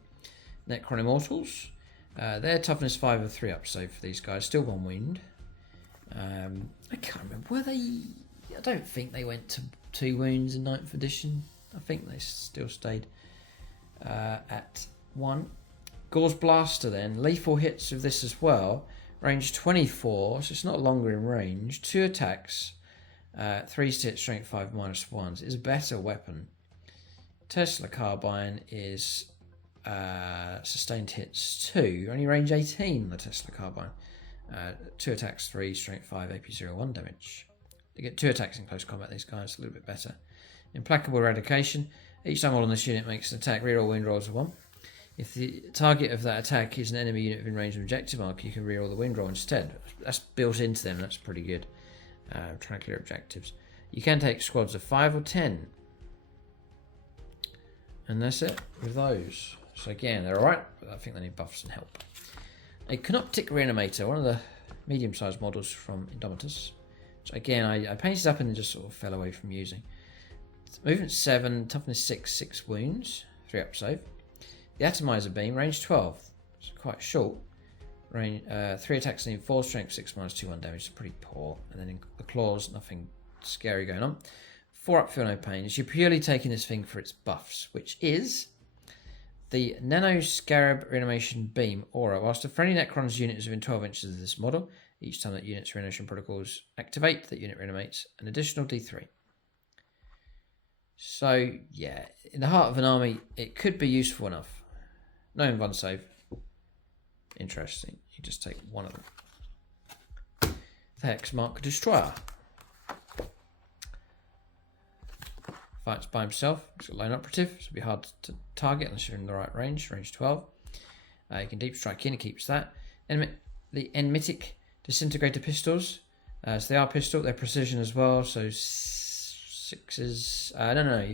Necron Immortals. Their toughness 5 of 3-up save for these guys. Still 1 wound. I can't remember. Were they... I don't think they went to 2 wounds in 9th edition. I think they still stayed at 1. Gore's Blaster then. Lethal hits with this as well. Range 24, so it's not longer in range. 2 attacks. 3s to hit, strength 5, -1s. It's a better weapon. Tesla Carbine is sustained hits 2. Only range 18 on the Tesla Carbine. 2 attacks, 3, strength 5, AP 0, 1 damage. They get 2 attacks in close combat, these guys, a little bit better. Implacable Eradication. Each time all on this unit makes an attack, reroll wound rolls of 1. If the target of that attack is an enemy unit within range of objective marker, you can reroll the wound roll instead. That's built into them, that's pretty good. Trying to clear objectives. You can take squads of 5 or 10. And that's it with those. So again, they're alright, but I think they need buffs and help. A Canoptic Reanimator, one of the medium-sized models from Indomitus. So again, I painted up and then just sort of fell away from using. Movement 7, toughness 6, 6 wounds, 3 up save. The Atomizer Beam, range 12. It's quite short. Range 3 attacks and 4 strength 6 -2 1 damage. It's pretty poor. And then in the claws, nothing scary going on. 4 up, feel no pain. You're purely taking this thing for its buffs, which is the Nano Scarab Reanimation Beam Aura. Whilst a friendly Necrons unit is within 12 inches of this model, each time that unit's reanimation protocols activate, that unit reanimates an additional D3. So, yeah, in the heart of an army, it could be useful enough. No invuln save. Interesting. You just take one of them. The Hexmark Destroyer. Fights by himself. He's got lone operative, so it'll be hard to target unless you're in the right range. Range 12. You can deep strike in, it keeps that. The Enmitic Disintegrator Pistols. So they are pistol, they're precision as well, so 6s. I don't know,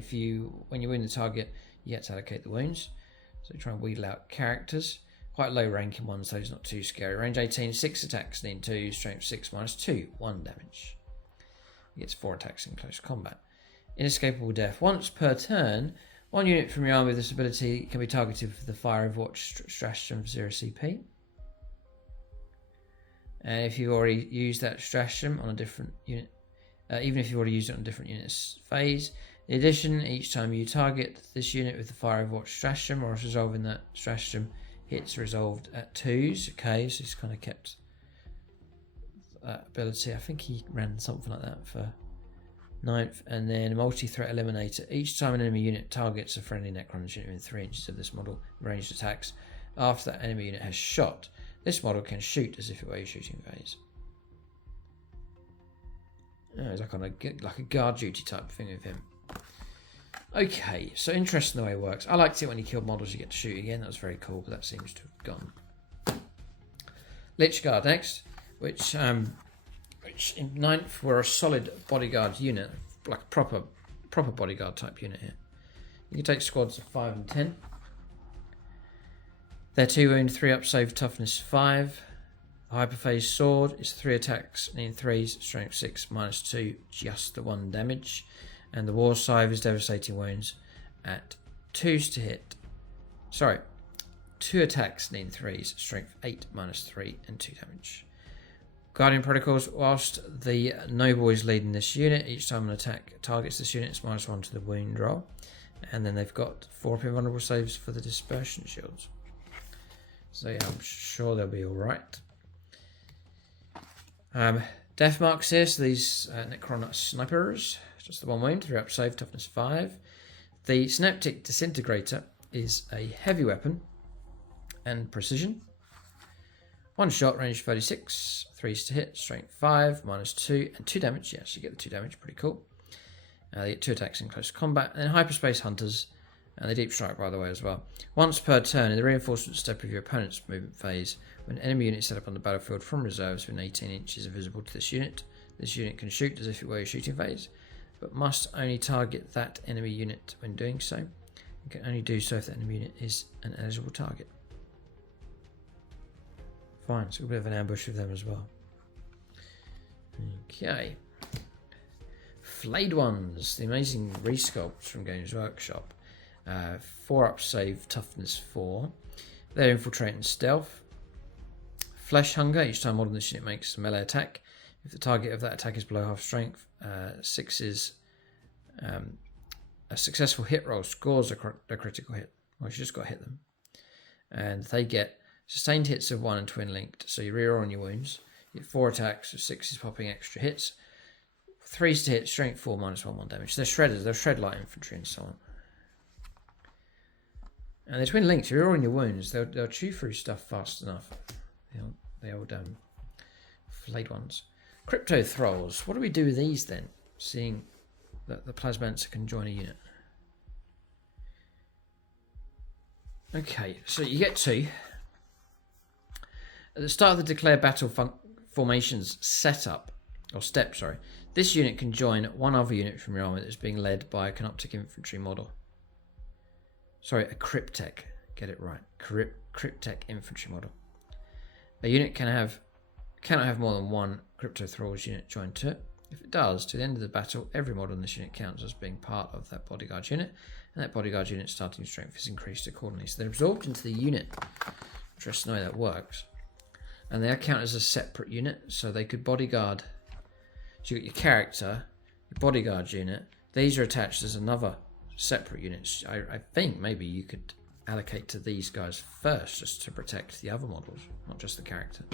when you wound the target, you get to allocate the wounds. So try and wheedle out characters. Quite low ranking ones, so it's not too scary. Range 18, 6 attacks, need 2, strength 6 -2, 1 damage. He gets 4 attacks in close combat. Inescapable Death. Once per turn, one unit from your army with this ability can be targeted with the Fire Overwatch stratagem 0 CP. And if you've already used that stratagem on a different unit, even if you've already used it on a different unit's phase, in addition, each time you target this unit with the Fire Overwatch stratagem or resolving that stratagem, hits resolved at 2s. Okay, so he's kind of kept that ability. I think he ran something like that for 9th. And then Multi-Threat Eliminator. Each time an enemy unit targets a friendly Necrons unit within 3 inches of this model, ranged attacks after that enemy unit has shot, this model can shoot as if it were a shooting phase. Oh, it's like a guard duty type thing with him. Okay, so interesting the way it works. I liked it when you killed models you get to shoot again. That was very cool, but that seems to have gone. Lich Guard next, which in 9th were a solid bodyguard unit, like a proper bodyguard type unit here. You can take squads of 5 and 10. They're 2 wound, 3 up, save, toughness 5. The Hyperphase Sword is 3 attacks, need 3s, strength 6, -2, just the 1 damage. And the War Scythe is devastating wounds at 2s to hit. Sorry, 2 attacks, need 3s, strength 8, -3, and 2 damage. Guardian Protocols, whilst the Noble is leading this unit, each time an attack targets this unit, it's -1 to the wound roll. And then they've got 4 invulnerable saves for the dispersion shields. So yeah, I'm sure they'll be alright. Death marks here, so these Necron snipers, just the 1 wound, 3 up save, toughness 5. The Synaptic Disintegrator is a heavy weapon and precision. 1 shot, range 36, 3s to hit, strength 5, -2, and 2 damage. Yes, you get the 2 damage, pretty cool. They get 2 attacks in close combat. And then Hyperspace Hunters, and they deep strike by the way as well. Once per turn, in the reinforcement step of your opponent's movement phase, when an enemy unit is set up on the battlefield from reserves within 18 inches are visible to this unit can shoot as if it were a shooting phase, but must only target that enemy unit when doing so. You can only do so if that enemy unit is an eligible target. Fine, so a bit of an ambush with them as well. Okay. Flayed Ones, the amazing resculpts from Games Workshop. 4 up save, toughness 4. They're infiltrate and stealth. Flesh Hunger, each time modern this unit makes a melee attack. If the target of that attack is below half strength, 6 is a successful hit roll scores a critical hit. Well, you just got to hit them. And they get sustained hits of 1 and twin linked, so you reroll on your wounds. You get 4 attacks, with 6 is popping extra hits. 3s to hit, strength 4, -1, 1 damage. They're shredders, they'll shred light infantry and so on. And they're twin linked, you're all in your wounds, they'll chew through stuff fast enough. The old Flayed Ones. Crypto Thralls. What do we do with these then? Seeing that the Plasmancer can join a unit. Okay, so you get 2. At the start of the declare battle formations setup, or step, sorry, this unit can join one other unit from your army that is being led by a Canoptic infantry model. Sorry, a Cryptek. Get it right. Cryptek infantry model. A unit cannot have more than one Crypto Thralls unit joined to it. If it does, to the end of the battle, every model in this unit counts as being part of that bodyguard unit, and that bodyguard unit's starting strength is increased accordingly. So they're absorbed into the unit. Interesting the way that works. And they count as a separate unit, so they could bodyguard. So you've got your character, your bodyguard unit. These are attached as another separate unit. I think maybe you could allocate to these guys first, just to protect the other models, not just the character.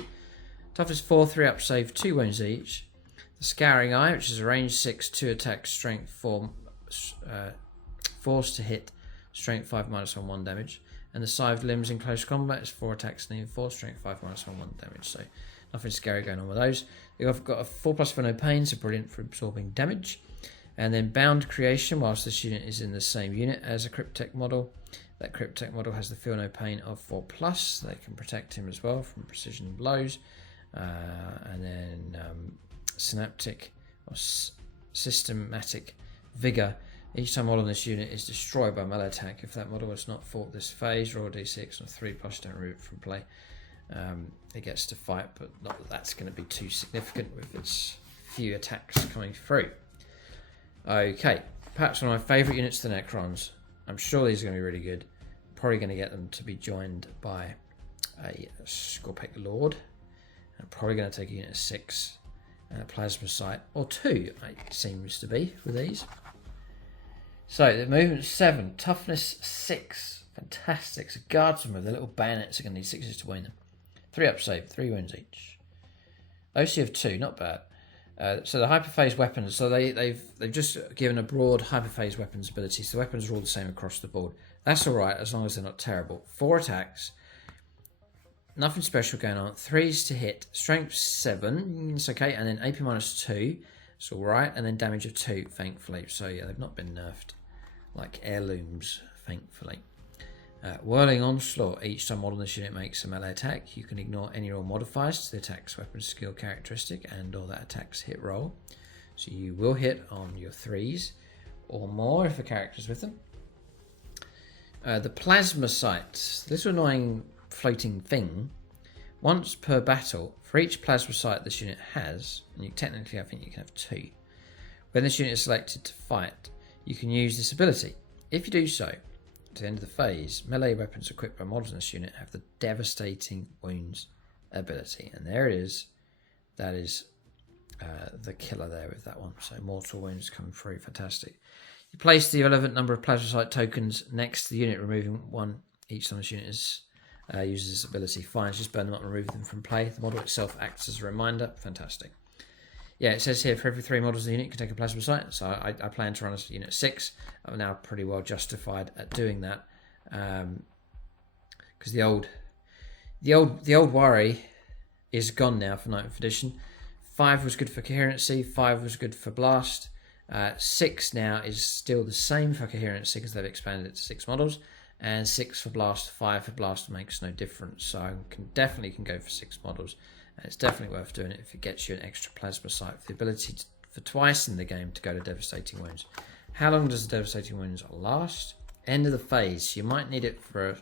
Toughness 4, 3 up save, 2 wounds each. The Scouring Eye, which is a range 6, 2 attack, strength 4, force to hit, strength 5 -1 1 damage. And the Scythed Limbs in close combat is 4 attacks and 4, strength 5 -1 1 damage. So nothing scary going on with those. They've got a 4+ for no pain, so brilliant for absorbing damage. And then Bound Creation, whilst this unit is in the same unit as a Cryptek model. That Cryptek model has the Feel No Pain of 4+, so they can protect him as well from precision blows. And then Synaptic or Systematic Vigor. Each time model in this unit is destroyed by melee attack. If that model has not fought this phase, roll a d6 or 3+, don't remove it from play. It gets to fight, but not that that's going to be too significant with its few attacks coming through. Okay, perhaps one of my favourite units, the Necrons. I'm sure these are going to be really good. Probably going to get them to be joined by a Scorpic Lord. I'm probably going to take a unit of 6 and a Plasma Sight, or 2, it seems to be, with these. So, the movement 7, toughness 6. Fantastic. So, guardsmen with the little bayonets are going to need 6s to win them. 3 up save, 3 wounds each. OC of 2, not bad. So the hyperphase weapons, so they've just given a broad hyperphase weapons ability, so the weapons are all the same across the board. That's alright, as long as they're not terrible. 4 attacks, nothing special going on. 3s to hit, strength 7, it's okay, and then AP -2, it's alright, and then damage of 2, thankfully. So yeah, they've not been nerfed like heirlooms, thankfully. Whirling Onslaught. Each time model in this unit makes a melee attack, you can ignore any roll modifiers to the attack's weapon skill characteristic and or that attack's hit roll. So you will hit on your 3s or more if a character's with them. The Plasma Sight. This annoying floating thing. Once per battle, for each Plasma Sight this unit has, and I think you can have 2. When this unit is selected to fight, you can use this ability. If you do so, to the end of the phase, melee weapons equipped by models in this unit have the Devastating Wounds ability. And there it is. That is the killer there with that one. So mortal wounds coming through. Fantastic. You place the relevant number of Plasma Sight tokens next to the unit, removing 1 each time this unit uses this ability. Fine, just burn them up and remove them from play. The model itself acts as a reminder. Fantastic. Yeah, it says here for every 3 models in the unit, you can take a Plasma Sight. So I plan to run a unit 6. I'm now pretty well justified at doing that, because the old worry is gone now for 9th edition. 5 was good for coherency. 5 was good for blast. 6 now is still the same for coherency because they've expanded it to 6 models, and 6 for blast. 5 for blast makes no difference. So I definitely can go for 6 models. And it's definitely worth doing it if it gets you an extra Plasma Sight for the ability for twice in the game to go to Devastating Wounds. How long does the Devastating Wounds last? End of the phase. You might need it for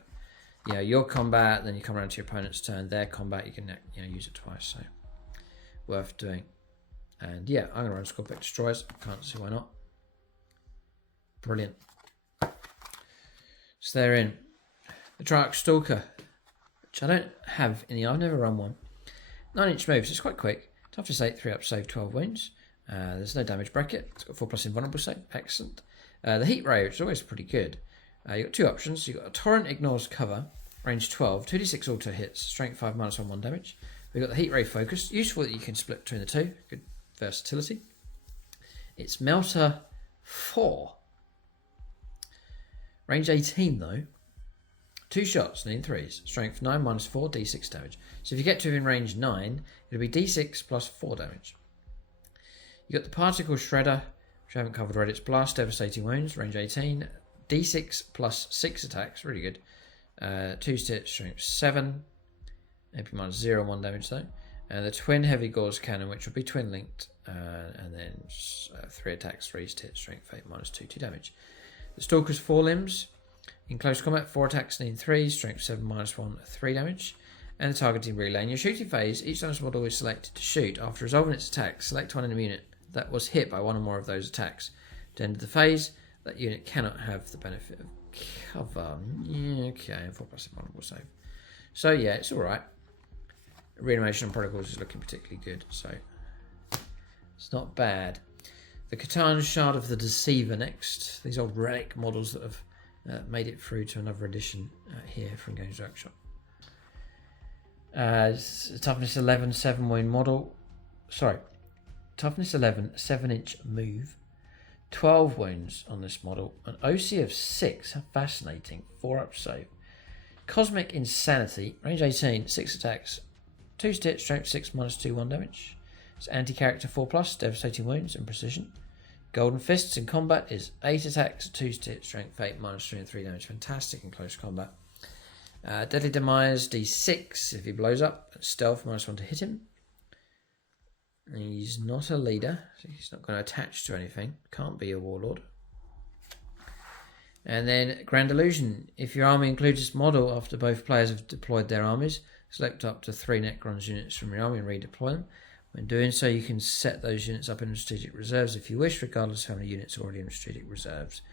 your combat, then you come around to your opponent's turn, their combat, you can use it twice. So worth doing. And yeah, I'm going to run Scorpic Destroyers. Can't see why not. Brilliant. So they're in. The Dark Stalker, which I don't have in the... I've never run one. 9-inch moves, it's quite quick. Toughness 8, 3 up, save, 12 wounds. There's no damage bracket. It's got 4+ invulnerable save, excellent. The Heat Ray, which is always pretty good. You've got 2 options. You've got a Torrent Ignores Cover, range 12, 2d6 auto hits, strength 5 -1 1 damage. We've got the Heat Ray Focus, useful that you can split between the 2, good versatility. It's Melter 4. Range 18 though. 2 shots, needing 3s. Strength 9 -4, d6 damage. So if you get to within range 9, it'll be d6 plus 4 damage. You got the Particle Shredder, which I haven't covered already. It's Blast, Devastating Wounds, range 18, D6 plus 6 attacks, really good. 2 stats, strength 7, AP minus 0 and 1 damage though. And the Twin Heavy Gauze Cannon, which will be twin linked, and then 3 attacks, 3 stats, strength 8 minus 2, 2 damage. The Stalker's Forelimbs, in close combat, 4 attacks, need 3, strength 7 minus 1, 3 damage. And the Targeting Relay. In your shooting phase, each time this model is selected to shoot, after resolving its attack, select one enemy unit that was hit by one or more of those attacks. At the end of the phase, that unit cannot have the benefit of cover. Yeah, okay, 4 plus vulnerable save. So yeah, it's alright. Reanimation on Protocols is looking particularly good, so it's not bad. The Catan Shard of the Deceiver next. These old relic models that have made it through to another edition here from Games Workshop. Toughness 11, 7 wound model. Sorry, Toughness 11, 7-inch move. 12 wounds on this model. An OC of 6, how fascinating. 4 up save. Cosmic Insanity, range 18, 6 attacks. 2 stats, strength 6 minus 2, 1 damage. It's anti-character 4 plus, devastating wounds and precision. Golden Fists in combat is 8 attacks, 2 stats, strength 8 minus 3 and 3 damage. Fantastic in close combat. Deadly Demise D6 if he blows up. Stealth minus 1 to hit him. He's not a leader, so he's not going to attach to anything. Can't be a warlord. And then Grand Illusion. If your army includes this model after both players have deployed their armies, select up to 3 Necrons units from your army and redeploy them. When doing so, you can set those units up in strategic reserves if you wish, regardless of how many units are already in strategic reserves.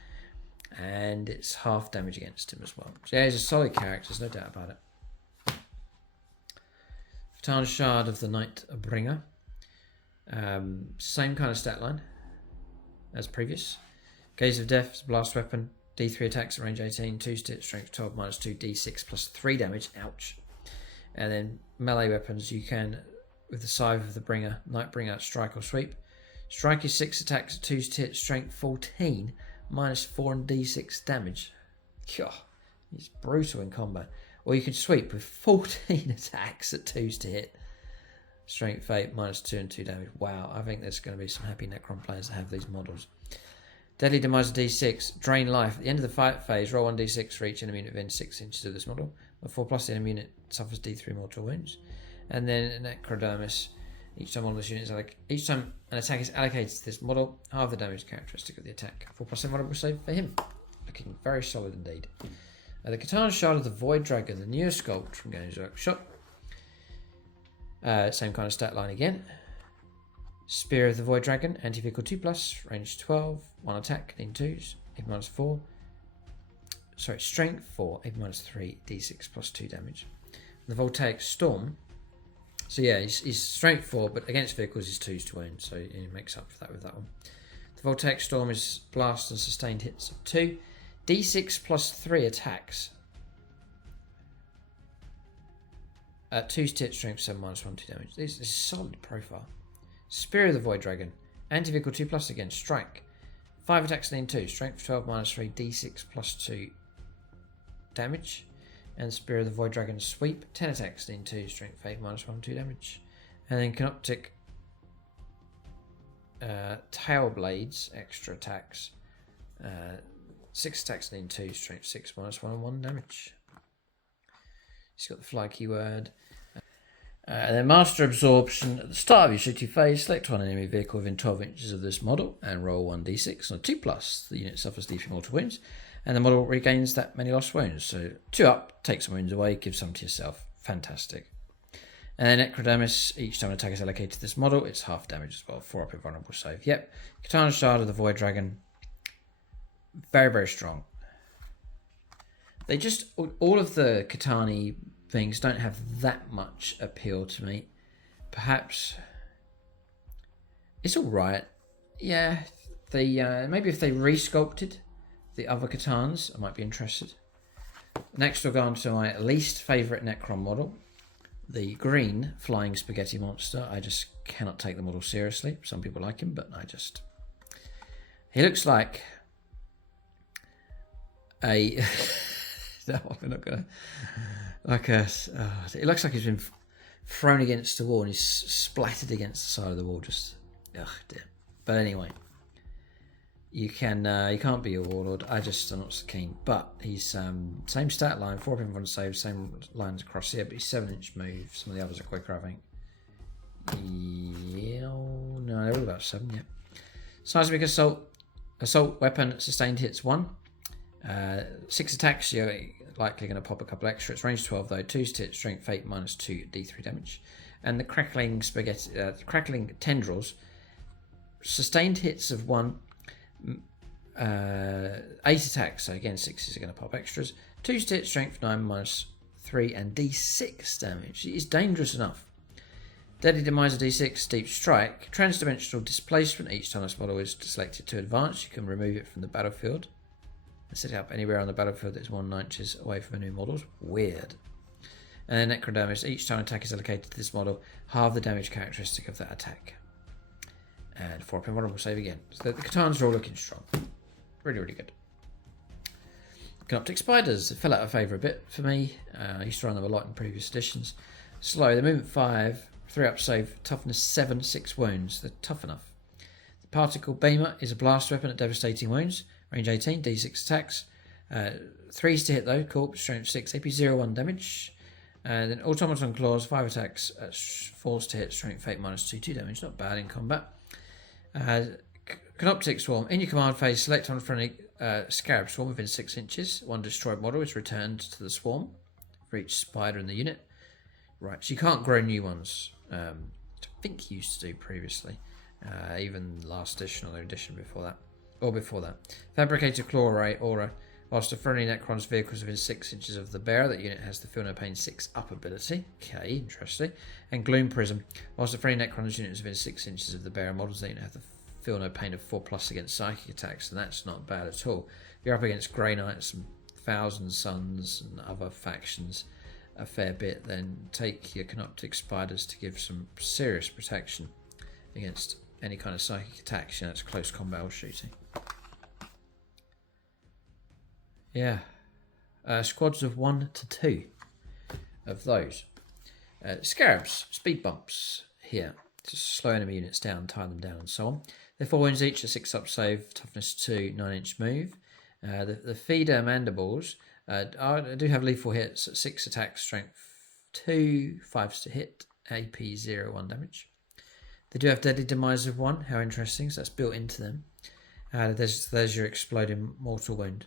And it's half damage against him as well. So yeah, he's a solid character, there's no doubt about it. Catan Shard of the Night Bringer. Same kind of stat line as previous. Gaze of Death, blast weapon, D3 attacks at range 18, 2 stats, strength 12 minus 2, D6 plus 3 damage. Ouch. And then melee weapons, you can, with the Scythe of the Bringer, Nightbringer, strike or sweep. Strike is 6 attacks at 2 stats, strength 14, minus 4 and D6 damage. God, he's brutal in combat. Or you can sweep with 14 attacks at 2s to hit. Strength 8, minus 2 and 2 damage. Wow, I think there's going to be some happy Necron players that have these models. Deadly Demise D6, drain life. At the end of the fight phase, roll 1d6 for each enemy unit within 6 inches of this model. A 4 plus the enemy unit suffers D3 mortal wounds. And then Necrodermis. Each time one of this unit is each time an attack is allocated to this model, half the damage characteristic of the attack. 4 plus invulnerable save for him. Looking very solid indeed. The Catan Shard of the Void Dragon, the newer sculpt from Games Workshop. Same kind of stat line again. Spear of the Void Dragon, anti-vehicle 2 plus, range 12, 1 attack, in 2s, AP minus 4. Sorry, strength 4, AP minus 3, D6 plus 2 damage. The Voltaic Storm. So yeah, he's strength 4, but against vehicles he's 2s to wound, so he makes up for that with that one. The Voltaic Storm is blast and sustained hits of 2. D6 plus 3 attacks. 2 stat strength 7 minus 1, 2 damage. This is a solid profile. Spear of the Void Dragon. Anti-vehicle 2 plus again. Strike. 5 attacks and 2. Strength 12 minus 3. D6 plus 2 damage. And Spear of the Void Dragon sweep. 10 attacks and 2. Strength 8 minus 1, 2 damage. And then Canoptic Tail Blades. Extra attacks. 6 attacks and 2. Strength 6 minus 1 and 1 damage. He's got the fly keyword. And then Master Absorption. At the start of your shooting phase, select one enemy vehicle within 12 inches of this model and roll 1d6 on a 2 plus. The unit suffers D3 mortal wounds, and the model regains that many lost wounds. So 2 up, take some wounds away, give some to yourself. Fantastic. And then Necrodermis, each time an attack is allocated to this model, it's half damage as well. 4 up invulnerable save. Yep. Katana Shard of the Void Dragon. Very, very strong. They just, all of the Katani things don't have that much appeal to me. Perhaps it's all right. Yeah, they maybe if they resculpted the other Katans, I might be interested. Next, we'll go on to my least favourite Necron model, the green flying spaghetti monster. I just cannot take the model seriously. Some people like him, but he looks like a. No, we're not gonna. It looks like he's been thrown against the wall and he's splattered against the side of the wall. Just, dear. But anyway, you can't be a warlord. I just am not so keen. But he's same stat line, 4.1 save, same lines across here, but he's 7-inch move. Some of the others are quicker, I think. Yeah, no, they're all about 7. Yeah. Seismic assault weapon, sustained hits 1. 6 attacks. You're likely going to pop a couple extra. It's range 12 though. 2 hit, strength 8 minus 2 d3 damage. And the crackling tendrils, sustained hits of 1. 8 attacks, so again 6s are going to pop extras. 2 hit, strength 9 minus 3 and d6 damage. It is dangerous enough. Deadly Demise of d6, deep strike, transdimensional displacement. Each time this model is selected to advance, you can remove it from the battlefield and set it up anywhere on the battlefield that is 1 inches away from a new model. Weird. And then necro damage. Each time attack is allocated to this model, halve the damage characteristic of that attack. And 4.1 will save again. So the Catans are all looking strong. Really, really good. Canoptic Spiders fell out of favour a bit for me. I used to run them a lot in previous editions. Slow. The movement 5, 3 up save, toughness 7, 6 wounds. They're tough enough. The Particle Beamer is a blast weapon at devastating wounds. Range 18, d6 attacks. 3s to hit though. Corpse, strength 6, AP 0-1 damage. Then Automaton Claws, 5 attacks, 4s to hit, strength 8 minus 2 damage. Not bad in combat. Canoptic Swarm. In your command phase, select on friendly Scarab Swarm within 6 inches. 1 destroyed model is returned to the swarm for each spider in the unit. Right, so you can't grow new ones, which I think you used to do previously, even last edition or the edition before that. Or before that. Fabricated Claw Array Aura. Whilst a friendly Necron's vehicle is within 6 inches of the bearer, that unit has the Feel No Pain 6 up ability. Okay, interesting. And Gloom Prism. Whilst a friendly Necron's unit is within 6 inches of the bearer, models that unit have the Feel No Pain of 4+ against psychic attacks, and that's not bad at all. If you're up against Grey Knights and Thousand Suns and other factions a fair bit, then take your Canoptic Spiders to give some serious protection against any kind of psychic attacks. You know, it's close combat or shooting. Yeah. Squads of 1 to 2 of those. Scarabs, speed bumps here. Just slow enemy units down, tie them down and so on. They're 4 wounds each, a 6 up save, toughness 2, 9-inch move. The feeder mandibles do have lethal hits at 6 attacks, strength 2, 5s to hit, AP 0-1 damage. They do have deadly demise of 1, how interesting, so that's built into them. There's your exploding mortal wound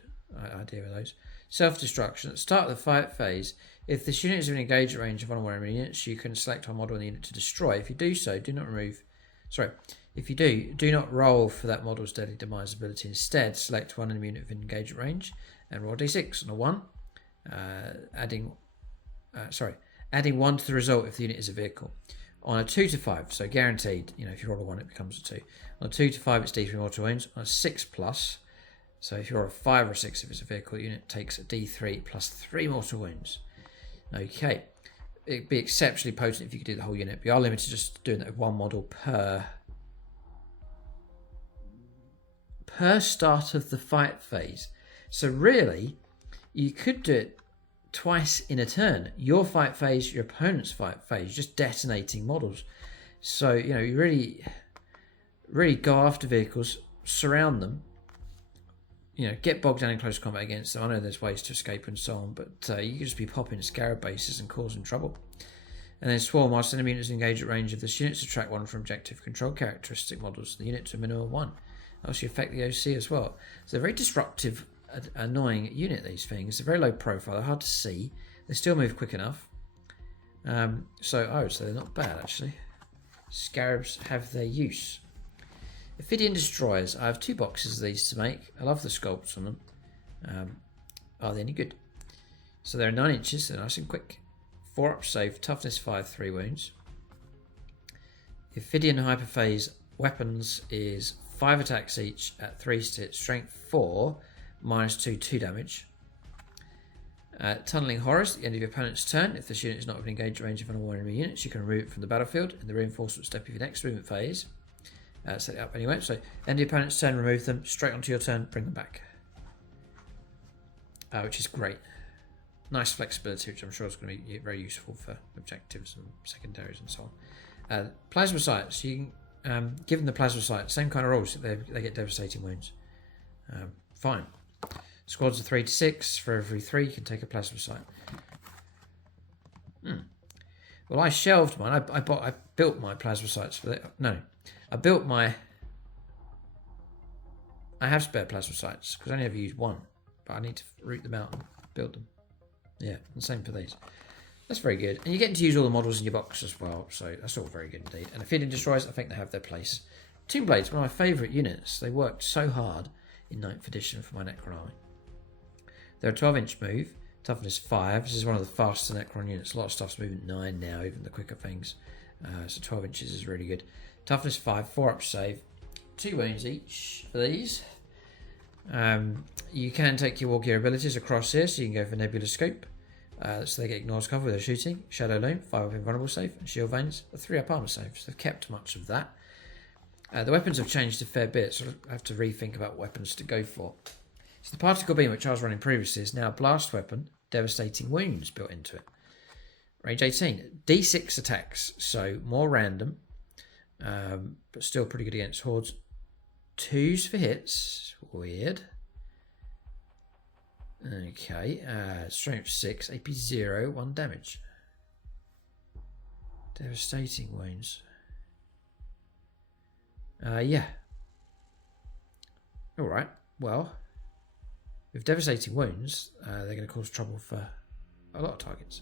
idea with those. Self-destruction. At the start of the fight phase, if this unit is within engagement range of one or more enemy units, you can select one model in the unit to destroy. If you do so, do not roll for that model's deadly demise ability. Instead, select one enemy unit within engagement range and roll d6 on a 1, adding 1 to the result if the unit is a vehicle. On a 2 to 5, so guaranteed, if you roll a 1, it becomes a 2. On a 2 to 5, it's d3 mortal wounds. On a 6+, so if you roll a 5 or a 6, if it's a vehicle, unit takes a d3 plus 3 mortal wounds. Okay, it'd be exceptionally potent if you could do the whole unit. We are limited to just doing that with one model per start of the fight phase. So really, you could do it twice in a turn. Your fight phase, your opponent's fight phase, just detonating models. So, you really go after vehicles, surround them, get bogged down in close combat against them. I know there's ways to escape and so on, but you could just be popping scarab bases and causing trouble. And then swarm, whilst enemy units engage at range of this unit, subtract 1 from objective control characteristic models of the unit to a minimum of 1. Also affect the OC as well. So they're very disruptive, annoying unit, these things. They're very low profile, they're hard to see. They still move quick enough. So I would say they're not bad, actually. Scarabs have their use. Ophidian Destroyers. I have 2 boxes of these to make. I love the sculpts on them. Are they any good? So they're 9 inches, they're nice and quick. 4 up save, toughness 5, 3 wounds. Ophidian Hyperphase weapons is 5 attacks each at 3 hit, strength 4, minus 2 damage. Tunneling Horrors. At the end of your opponent's turn, if this unit is not within engaged range of one or more enemy units, you can remove it from the battlefield in the reinforcement step of your next movement phase. Set it up anyway. So, end of your opponent's turn, remove them, straight onto your turn, bring them back. Which is great. Nice flexibility, which I'm sure is going to be very useful for objectives and secondaries and so on. Plasma Sights. You Given the plasma sight, same kind of rolls, they get devastating wounds. Fine. Squads of 3 to 6. For every 3, you can take a plasma sight. Well, I shelved mine. I built my plasma sights for that. No, I have spare plasma sights because I only ever used one, but I need to root them out and build them. Yeah, and same for these. That's very good. And you're getting to use all the models in your box as well, so that's all very good indeed. And the Feeding Destroyers, I think they have their place. Tomb Blades, one of my favourite units. They worked so hard in 9th edition for my Necron army. They're a 12-inch move, toughness 5. This is one of the fastest Necron units. A lot of stuff's moving 9 now, even the quicker things. So 12 inches is really good. Toughness 5, 4 up save, 2 wounds each for these. You can take your war gear abilities across here, so you can go for Nebula Scope. So they get ignored cover with their shooting. Shadow Loam, 5 up invulnerable save, and Shield Veins, a 3 up armor save. So they've kept much of that. The weapons have changed a fair bit, so I have to rethink about weapons to go for. So the Particle Beam, which I was running previously, is now a blast weapon, devastating wounds built into it. Range 18, D6 attacks, so more random, but still pretty good against hordes. 2s for hits, weird. Okay, strength 6, AP 0, 1 damage. Devastating wounds. Yeah. Alright, well, with devastating wounds, they're going to cause trouble for a lot of targets.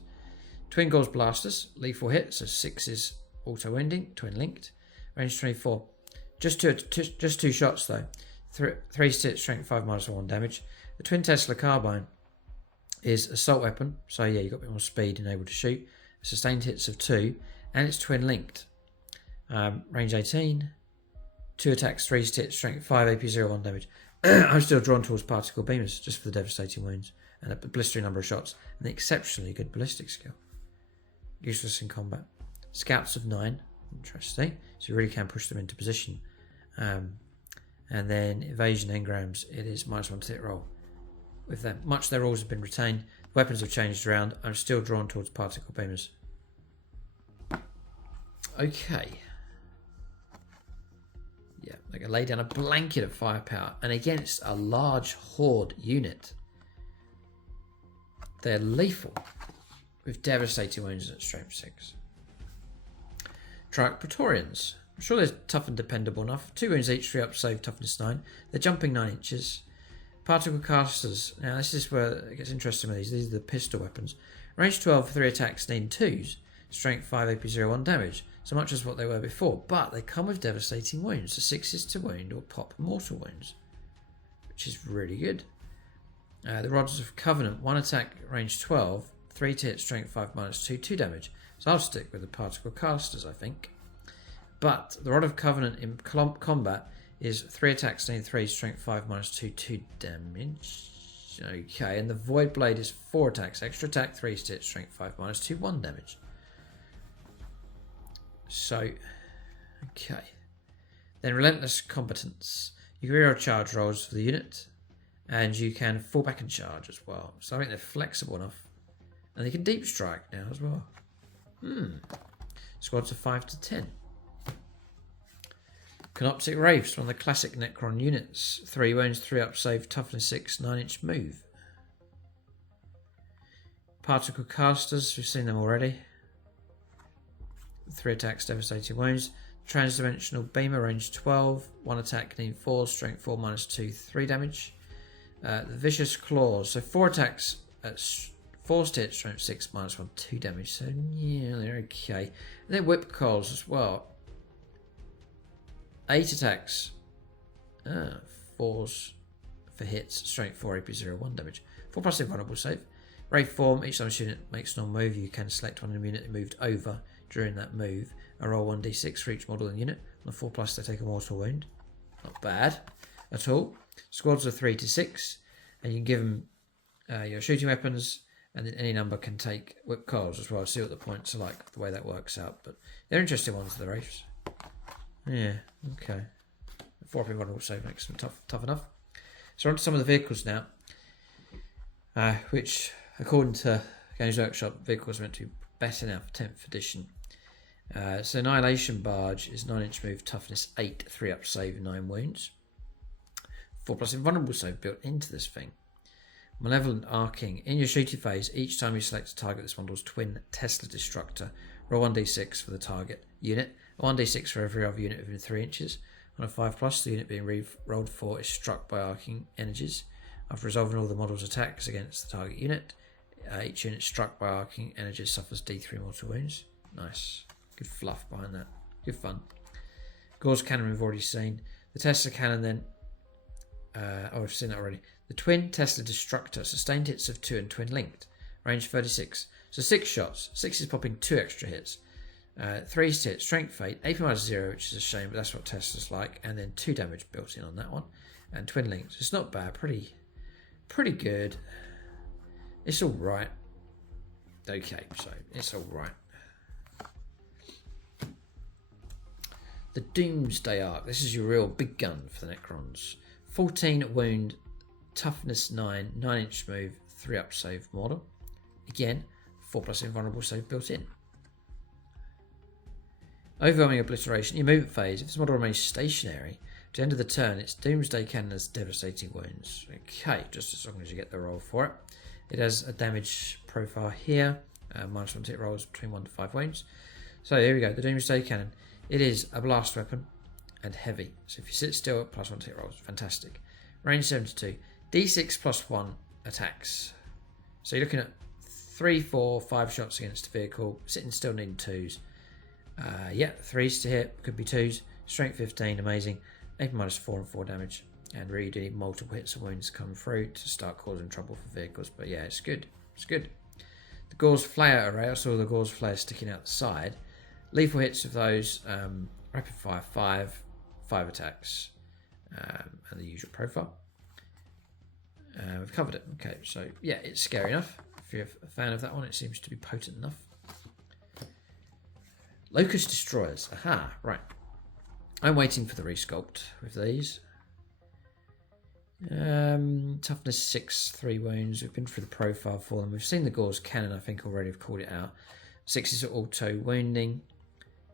Twin Gauze Blasters, lethal hit, so 6 is auto-wounding, twin linked. Range 24. Just two shots though. 3 hit, strength 5 minus 1 damage. The Twin Tesla Carbine is assault weapon, so yeah, you've got a bit more speed and able to shoot. Sustained hits of 2, and it's twin linked. Range 18. 2 attacks, 3 hits, strength 5, AP 0, 1 damage. I'm still drawn towards Particle Beamers just for the devastating wounds and a blistering number of shots and the exceptionally good ballistic skill. Useless in combat. Scouts of 9, interesting. So you really can push them into position. And then evasion engrams, it is -1 to hit roll. With them, much of their rolls have been retained. Weapons have changed around. I'm still drawn towards Particle Beamers. Okay. Yeah, they can lay down a blanket of firepower, and against a large horde unit, they're lethal with devastating wounds at strength 6. Triarch Praetorians. I'm sure they're tough and dependable enough. 2 wounds each, 3 up save, toughness 9. They're jumping 9 inches. Particle Casters. Now this is where it gets interesting with these. These are the pistol weapons. Range 12 for 3 attacks, need 2s. Strength 5, AP 0, 1 damage. So much as what they were before. But they come with devastating wounds. So 6s to wound or pop mortal wounds. Which is really good. The Rods of Covenant. 1 attack, range 12. 3 to hit, strength 5 minus 2, 2 damage. So I'll stick with the Particle Casters, I think. But the Rod of Covenant in combat is 3 attacks, need 3, strength 5 minus 2, 2 damage. Okay, and the Void Blade is 4 attacks, extra attack, 3 to hit, strength 5 minus 2, 1 damage. So, okay. Then Relentless Competence. You can reroll charge rolls for the unit, and you can fall back and charge as well. So I think they're flexible enough. And they can deep strike now as well. Squads of 5 to 10. Canoptic Wraiths, one of the classic Necron units. 3 wounds, 3 up save, toughness 6, 9-inch move. Particle Casters, we've seen them already. 3 attacks, devastating wounds. Transdimensional Beamer, range 12. 1 attack, need 4, strength 4 minus 2, 3 damage. The Vicious Claws, so 4 attacks at 4 hit, strength 6 minus 1, 2 damage. So yeah, they're okay. And then Whip Coils as well. 8 attacks. 4s for hits, strength 4, AP 0, 1 damage. 4 plus invulnerable save. Wraith form, each time a unit makes a normal move, you can select one unit moved over during that move and roll 1d6 for each model in the unit. On the 4 plus, they take a mortal wound. Not bad at all. Squads of 3 to 6, and you can give them your shooting weapons, and then any number can take Whip Coils as well. See what the points are like, the way that works out. But they're interesting ones, the Wraiths. Yeah, okay. 4 up invulnerable save makes them tough enough. So on to some of the vehicles now, which, according to Games Workshop, vehicles are meant to be better now for 10th edition. So Annihilation Barge is 9-inch move, toughness 8, 3 up save, 9 wounds. 4+ invulnerable save built into this thing. Malevolent Arcing. In your shooting phase, each time you select a target, this model's twin Tesla Destructor, roll 1d6 for the target unit, 1d6 for every other unit within 3 inches. On a 5+, the unit being rolled for is struck by arcing energies. After resolving all the model's attacks against the target unit, each unit struck by arcing energies suffers d3 mortal wounds. Nice. Good fluff behind that. Good fun. Gauze Cannon we've already seen. The Tesla Cannon then... we've seen that already. The Twin Tesla Destructor. Sustained hits of 2 and twin linked. Range 36. So 6 shots. 6 is popping 2 extra hits. 3 is to hit. Strength Fate. AP -0, which is a shame, but that's what Tesla's like. And then 2 damage built in on that one. And twin linked. It's not bad. Pretty good. It's alright. Okay, so it's alright. The Doomsday Arc. This is your real big gun for the Necrons. 14 wound, toughness 9, 9-inch move, 3 up save model. Again, 4+ invulnerable save built in. Overwhelming Obliteration. Your movement phase. If this model remains stationary, at the end of the turn, its Doomsday Cannon has devastating wounds. Okay, just as long as you get the roll for it. It has a damage profile here. -1 to hit rolls between 1 to 5 wounds. So here we go. The Doomsday Cannon. It is a blast weapon and heavy. So if you sit still, +1 to hit rolls. Fantastic. Range 72. D6 +1 attacks. So you're looking at 3, 4, 5 shots against a vehicle. Sitting still needing 2s. Yeah, 3s to hit. Could be 2s. Strength 15. Amazing. AP -4 and 4 damage. And really do need multiple hits of wounds come through to start causing trouble for vehicles. But yeah, it's good. It's good. The Gauze Flare array. I saw the Gauze Flare sticking out the side. Lethal hits of those, rapid fire 5 attacks, and the usual profile. We've covered it. Okay, so yeah, it's scary enough. If you're a fan of that one, it seems to be potent enough. Locust Destroyers. Aha, right. I'm waiting for the resculpt with these. Toughness 6, 3 wounds. We've been through the profile for them. We've seen the Gauze Cannon, I think already. I've called it out. 6 is auto wounding.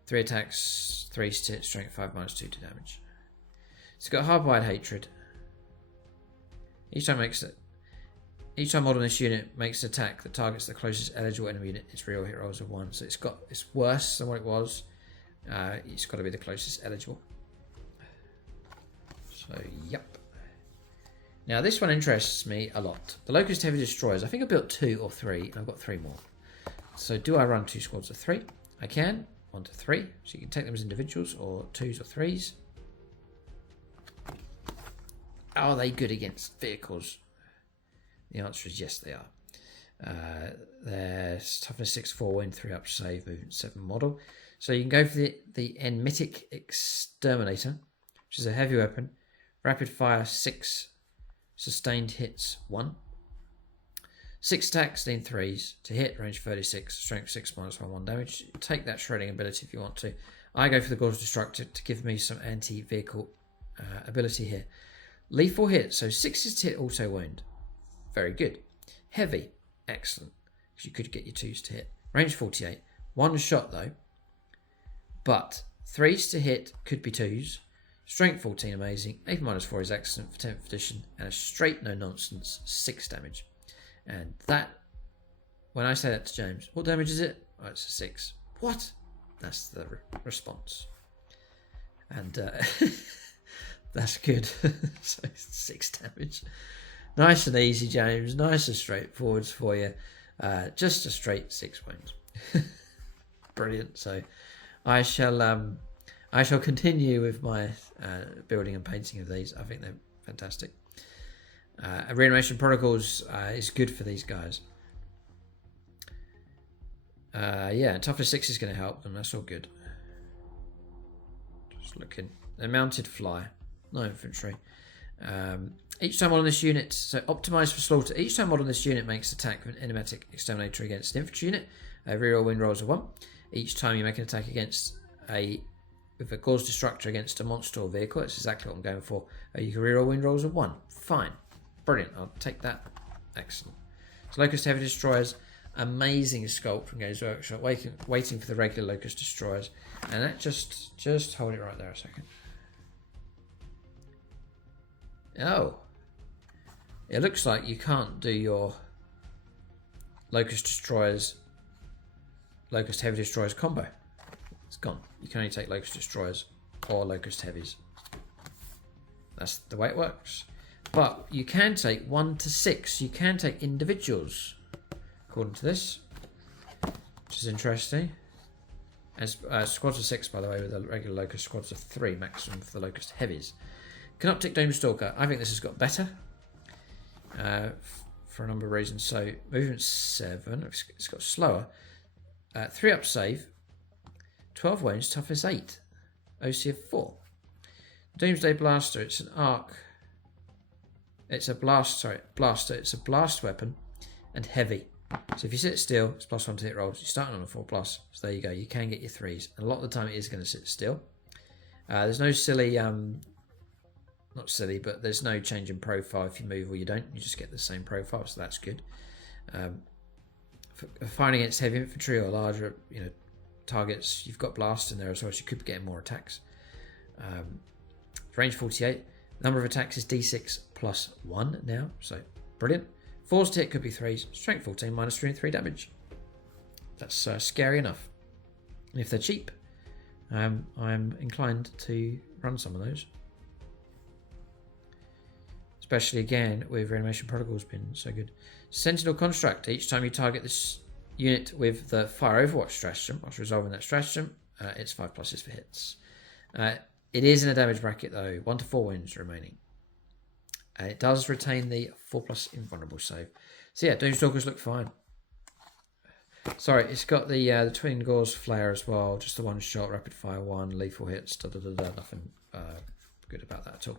3 attacks, 3 hit, strength 5 -2 to damage. It's got Hardwired Hatred. Each time model in this unit makes an attack that targets the closest eligible enemy unit, its real hit rolls of 1. So it's worse than what it was. It's got to be the closest eligible. So yep. Now this one interests me a lot. The Locust Heavy Destroyers. I think I built 2 or 3, and I've got 3 more. So do I run 2 squads of 3? I can. 1 to 3. So you can take them as individuals or 2s or 3s. Are they good against vehicles? The answer is yes, they are. Their toughness 6, 4 wound, 3 up save, movement 7 model. So you can go for the Enmitic Exterminator, which is a heavy weapon. Rapid fire 6, sustained hits 1. 6 attacks, then 3s to hit, range 36, strength 6 -1, 1 damage. Take that shredding ability if you want to. I go for the Gauze Destructor to give me some anti-vehicle ability here. Lethal hit, so 6 is to hit, auto wound. Very good. Heavy, excellent, because you could get your 2s to hit. Range 48, 1 shot though, but 3s to hit could be 2s. Strength 14, amazing. AP -4 is excellent for 10th edition, and a straight no nonsense 6 damage. And that, when I say that to James, what damage is it? Oh, it's a 6. What? That's the response. And that's good. So 6 damage. Nice and easy, James. Nice and straightforward for you. Just a straight 6 wounds. Brilliant. So I shall continue with my building and painting of these. I think they're fantastic. Reanimation Protocols is good for these guys. Yeah, toughness 6 is going to help them. That's all good. Just looking. They're mounted fly, no infantry. Each time model on this unit, so optimized for slaughter. Each time model on this unit makes attack with an Enmitic Exterminator against an infantry unit. Reroll win rolls of 1. Each time you make an attack with a Gauze Destructor against a monster or vehicle, that's exactly what I'm going for. You can reroll win rolls of 1. Fine. Brilliant. I'll take that. Excellent. So Locust Heavy Destroyers. amazing sculpt from Games Workshop, waiting for the regular Locust Destroyers. And that just hold it right there a second. Oh. It looks like you can't do your Locust Destroyers, Locust Heavy Destroyers combo. It's gone. You can only take Locust Destroyers or Locust Heavies. That's the way it works. But you can take 1 to 6. You can take individuals, according to this, which is interesting. As squads of 6, by the way, with the regular Locust, squads of 3 maximum for the Locust Heavies. Canoptic Doomstalker. I think this has got better for a number of reasons. So movement 7. It's got slower. 3 up save. 12 wounds. Toughness 8. OC of 4. Doomsday Blaster. It's an arc. It's a blaster. It's a blast weapon and heavy. So if you sit still, it's +1 to hit rolls. You're starting on a 4+. So there you go. You can get your 3s. And a lot of the time it is going to sit still. There's no silly, not silly, but there's no change in profile if you move or you don't. You just get the same profile, so that's good. For fighting against heavy infantry or larger, targets, you've got blast in there as well, so you could be getting more attacks. Range 48. Number of attacks is D6 +1 now, so brilliant. 4s to hit could be 3s. Strength 14, -3 damage. That's scary enough. And if they're cheap, I'm inclined to run some of those. Especially again with Reanimation Protocol's been so good. Sentinel Construct. Each time you target this unit with the Fire Overwatch stratagem, after resolving that stratagem, it's 5+ for hits. It is in a damage bracket though, 1 to 4 wounds remaining. And it does retain the 4+ invulnerable save. So yeah, Doomstalkers look fine. Sorry, it's got the Twin Gauze Flare as well, just the 1 shot, rapid fire 1, lethal hits, nothing good about that at all.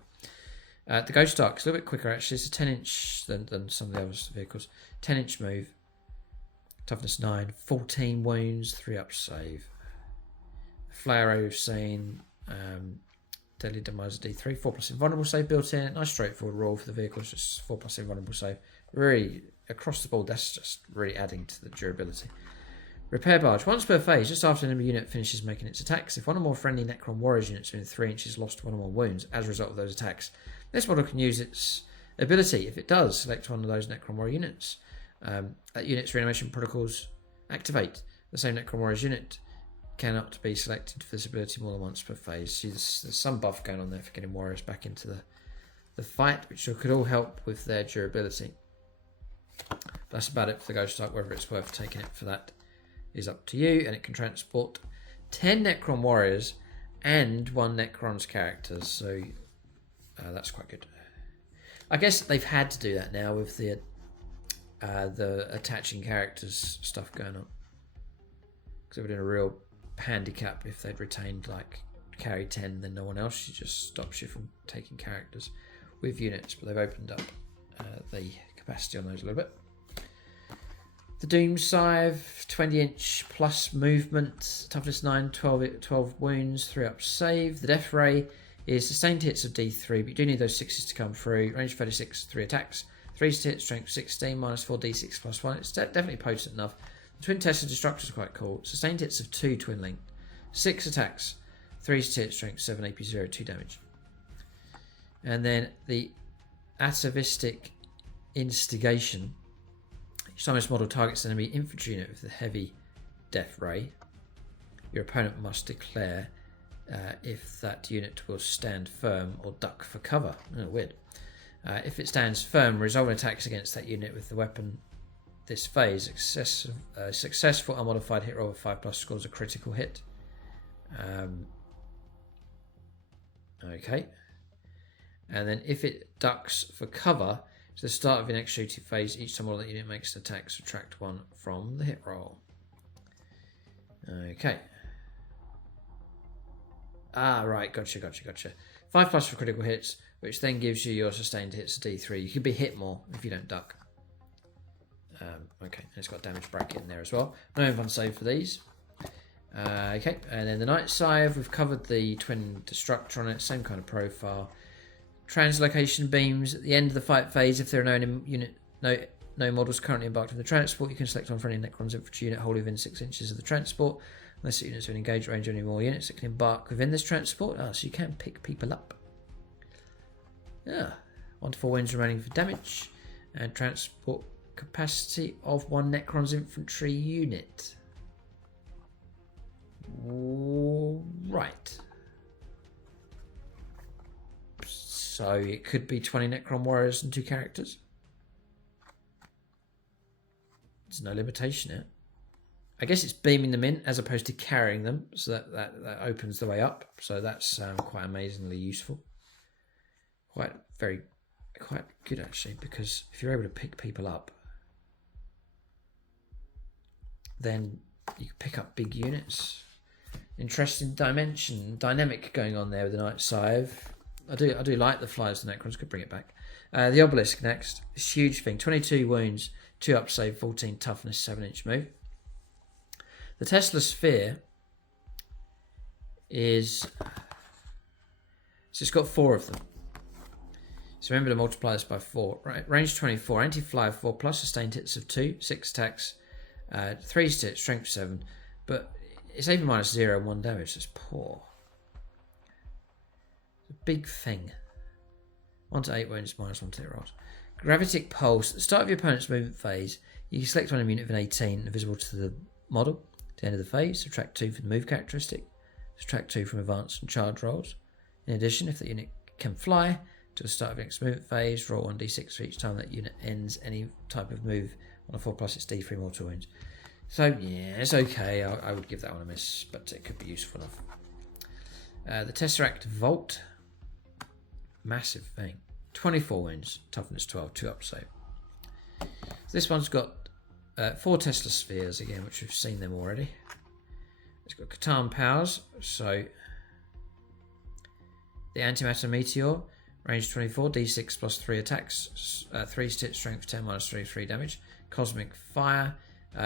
The Ghost Arc is a little bit quicker actually. It's a 10-inch than some of the other vehicles. 10-inch move, toughness 9, 14 wounds, 3 up save. Flare we've seen. Deadly Demise D3, 4+ invulnerable save built in. Nice straightforward roll for the vehicles, just 4+ invulnerable save. Really, across the board, that's just really adding to the durability. Repair Barge. Once per phase, just after an enemy unit finishes making its attacks, if one or more friendly Necron Warriors units within 3 inches lost 1 or more wounds as a result of those attacks, this model can use its ability. If it does, select one of those Necron Warrior units. That unit's reanimation protocols activate. The same Necron Warriors unit cannot be selected for this ability more than once per phase. See, there's some buff going on there for getting warriors back into the fight, which could all help with their durability. That's about it for the Ghost Arc. Whether it's worth taking it for that is up to you, and it can transport 10 Necron Warriors and 1 Necron's characters, so that's quite good. I guess they've had to do that now with the attaching characters stuff going on, because it would have been a real handicap if they'd retained like carry 10, then no one else. It just stops you from taking characters with units, but they've opened up the capacity on those a little bit. The Doom Scythe, 20-inch plus movement, toughness 9, 12 wounds, 3 up save. The Death Ray is sustained hits of D3, but you do need those 6s to come through. Range 36, 3 attacks, 3s to hit, strength 16, -4 D6 +1. It's definitely potent enough. The Twin Tesla Destructor is quite cool. Sustained hits of 2 Twin Link, 6 attacks, 3s to hit, strength 7, AP 0, 2 damage. And then the Atavistic Instigation. Each time this model targets an enemy infantry unit with the heavy Death Ray, your opponent must declare if that unit will stand firm or duck for cover. Oh, weird. If it stands firm, resolving attacks against that unit with the weapon this phase, successful unmodified hit roll of 5+ scores a critical hit. Okay. And then if it ducks for cover, it's the start of your next shooting phase. Each time that unit makes an attack, subtract 1 from the hit roll. Okay. Right, gotcha. 5+ for critical hits, which then gives you your sustained hits D3. You could be hit more if you don't duck. Okay, it's got a damage bracket in there as well. No invuln save for these. Okay, and then the Night Scythe, we've covered the Twin Destructor on it, same kind of profile. Translocation beams at the end of the fight phase. If there are no No models currently embarked on the transport. You can select one for any Necrons infantry unit wholly within 6 inches of the transport. Unless the units are in engaged range or any more units that can embark within this transport. So you can pick people up. Yeah. 1 to 4 wounds remaining for damage. And transport capacity of 1 Necrons infantry unit. Right. So it could be 20 Necron warriors and 2 characters. There's no limitation here. I guess it's beaming them in as opposed to carrying them, so that opens the way up. So that's quite amazingly useful. Quite good actually, because if you're able to pick people up, then you can pick up big units. Interesting dynamic going on there with the Night Scythe. I do like the flyers, the Necrons, could bring it back. The Obelisk next. This huge thing. 22 wounds, 2 up save, 14 toughness, 7-inch move. The Tesla Sphere is... So it's got 4 of them. So remember to multiply this by 4. Right, range 24, anti-fly 4 plus sustained hits of 2, 6 attacks, 3 hits, strength 7. But it's even minus 0 and 1 damage. That's poor. It's a big thing. 1 to 8 wounds, minus 1 to hit rolls. Gravitic Pulse. At the start of your opponent's movement phase, you can select one unit of an 18 visible to the model. At the end of the phase, subtract 2 for the move characteristic. Subtract 2 from advanced and charge rolls. In addition, if the unit can fly, to the start of the next movement phase, roll 1d6 for each time that unit ends any type of move on a 4+, it's d3 mortal wounds. So, yeah, it's okay. I would give that one a miss, but it could be useful enough. The Tesseract Vault. Massive thing. 24 wounds, toughness 12, 2 up save. So this one's got 4 Tesla Spheres again, which we've seen them already. It's got Catan powers, so the Antimatter Meteor, range 24, d6 plus 3 attacks, 3 stitch, strength 10, minus 3 damage. Cosmic Fire,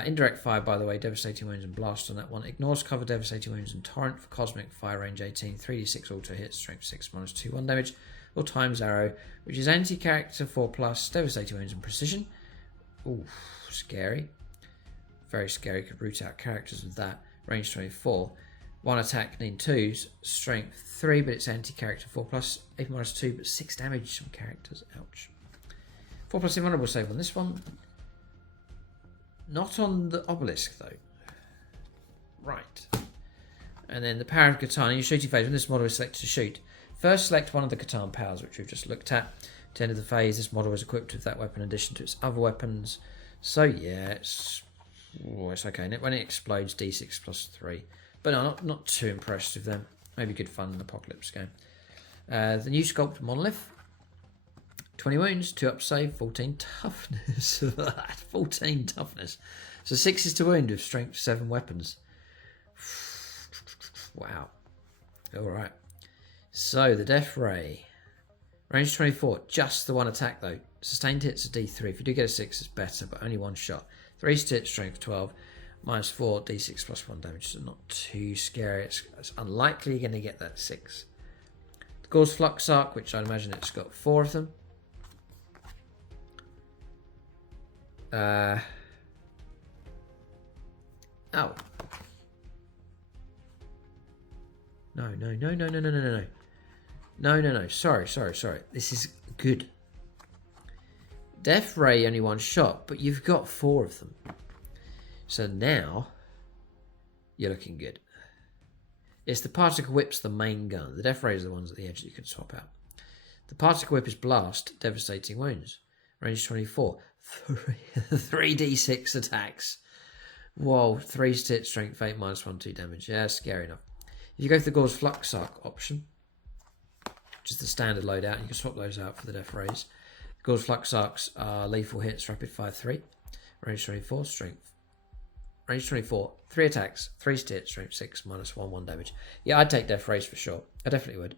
indirect fire, by the way, devastating wounds and blast on that one. Ignores cover, devastating wounds and torrent for Cosmic Fire, range 18, 3d6 auto hits, strength 6, minus 2, 1 damage. Or Times Arrow, which is anti-character 4+, devastating wounds and precision. Ooh, scary. Very scary, could root out characters with that. Range 24. 1 attack, need 2s, strength 3, but it's anti-character 4+, 8 minus 2, but 6 damage on characters. Ouch. 4+ invulnerable save on this one. Not on the Obelisk, though. Right. And then the power of Catan. You shooting phase when this model is selected to shoot. First, select one of the Catan powers, which we've just looked at. At the end of the phase, this model is equipped with that weapon in addition to its other weapons. So, yeah, it's okay. And when it explodes, d6 plus 3. But no, not too impressed with them. Maybe good fun in the Apocalypse game. The new Sculpt Monolith. 20 wounds, 2 up save, 14 toughness. 14 toughness. So 6 is to wound with strength 7 weapons. Wow. Alright. So the Death Ray. Range 24. Just the 1 attack though. Sustained hits a d3. If you do get a 6 it's better, but only 1 shot. 3 hits, strength 12. Minus 4, d6 plus 1 damage. So not too scary. It's unlikely you're going to get that 6. The Gauze Flux Arc, which I'd imagine it's got 4 of them. Oh. No. Sorry. This is good. Death Ray only 1 shot, but you've got 4 of them. So now you're looking good. It's the Particle Whip's the main gun. The Death Rays are the ones at the edge that you can swap out. The Particle Whip is blast, devastating wounds. Range 24. 3d6 attacks. Whoa, 3 stitch, strength 8, minus 1, 2 damage. Yeah, scary enough. If you go for the Gauze Flux Arc option, which is the standard loadout, you can swap those out for the Death Rays. Gauze Flux Arcs are lethal hits, rapid fire 3. Range 24, strength. Range 24, 3 attacks, 3 stitch, strength 6, minus 1, 1 damage. Yeah, I'd take Death Rays for sure. I definitely would.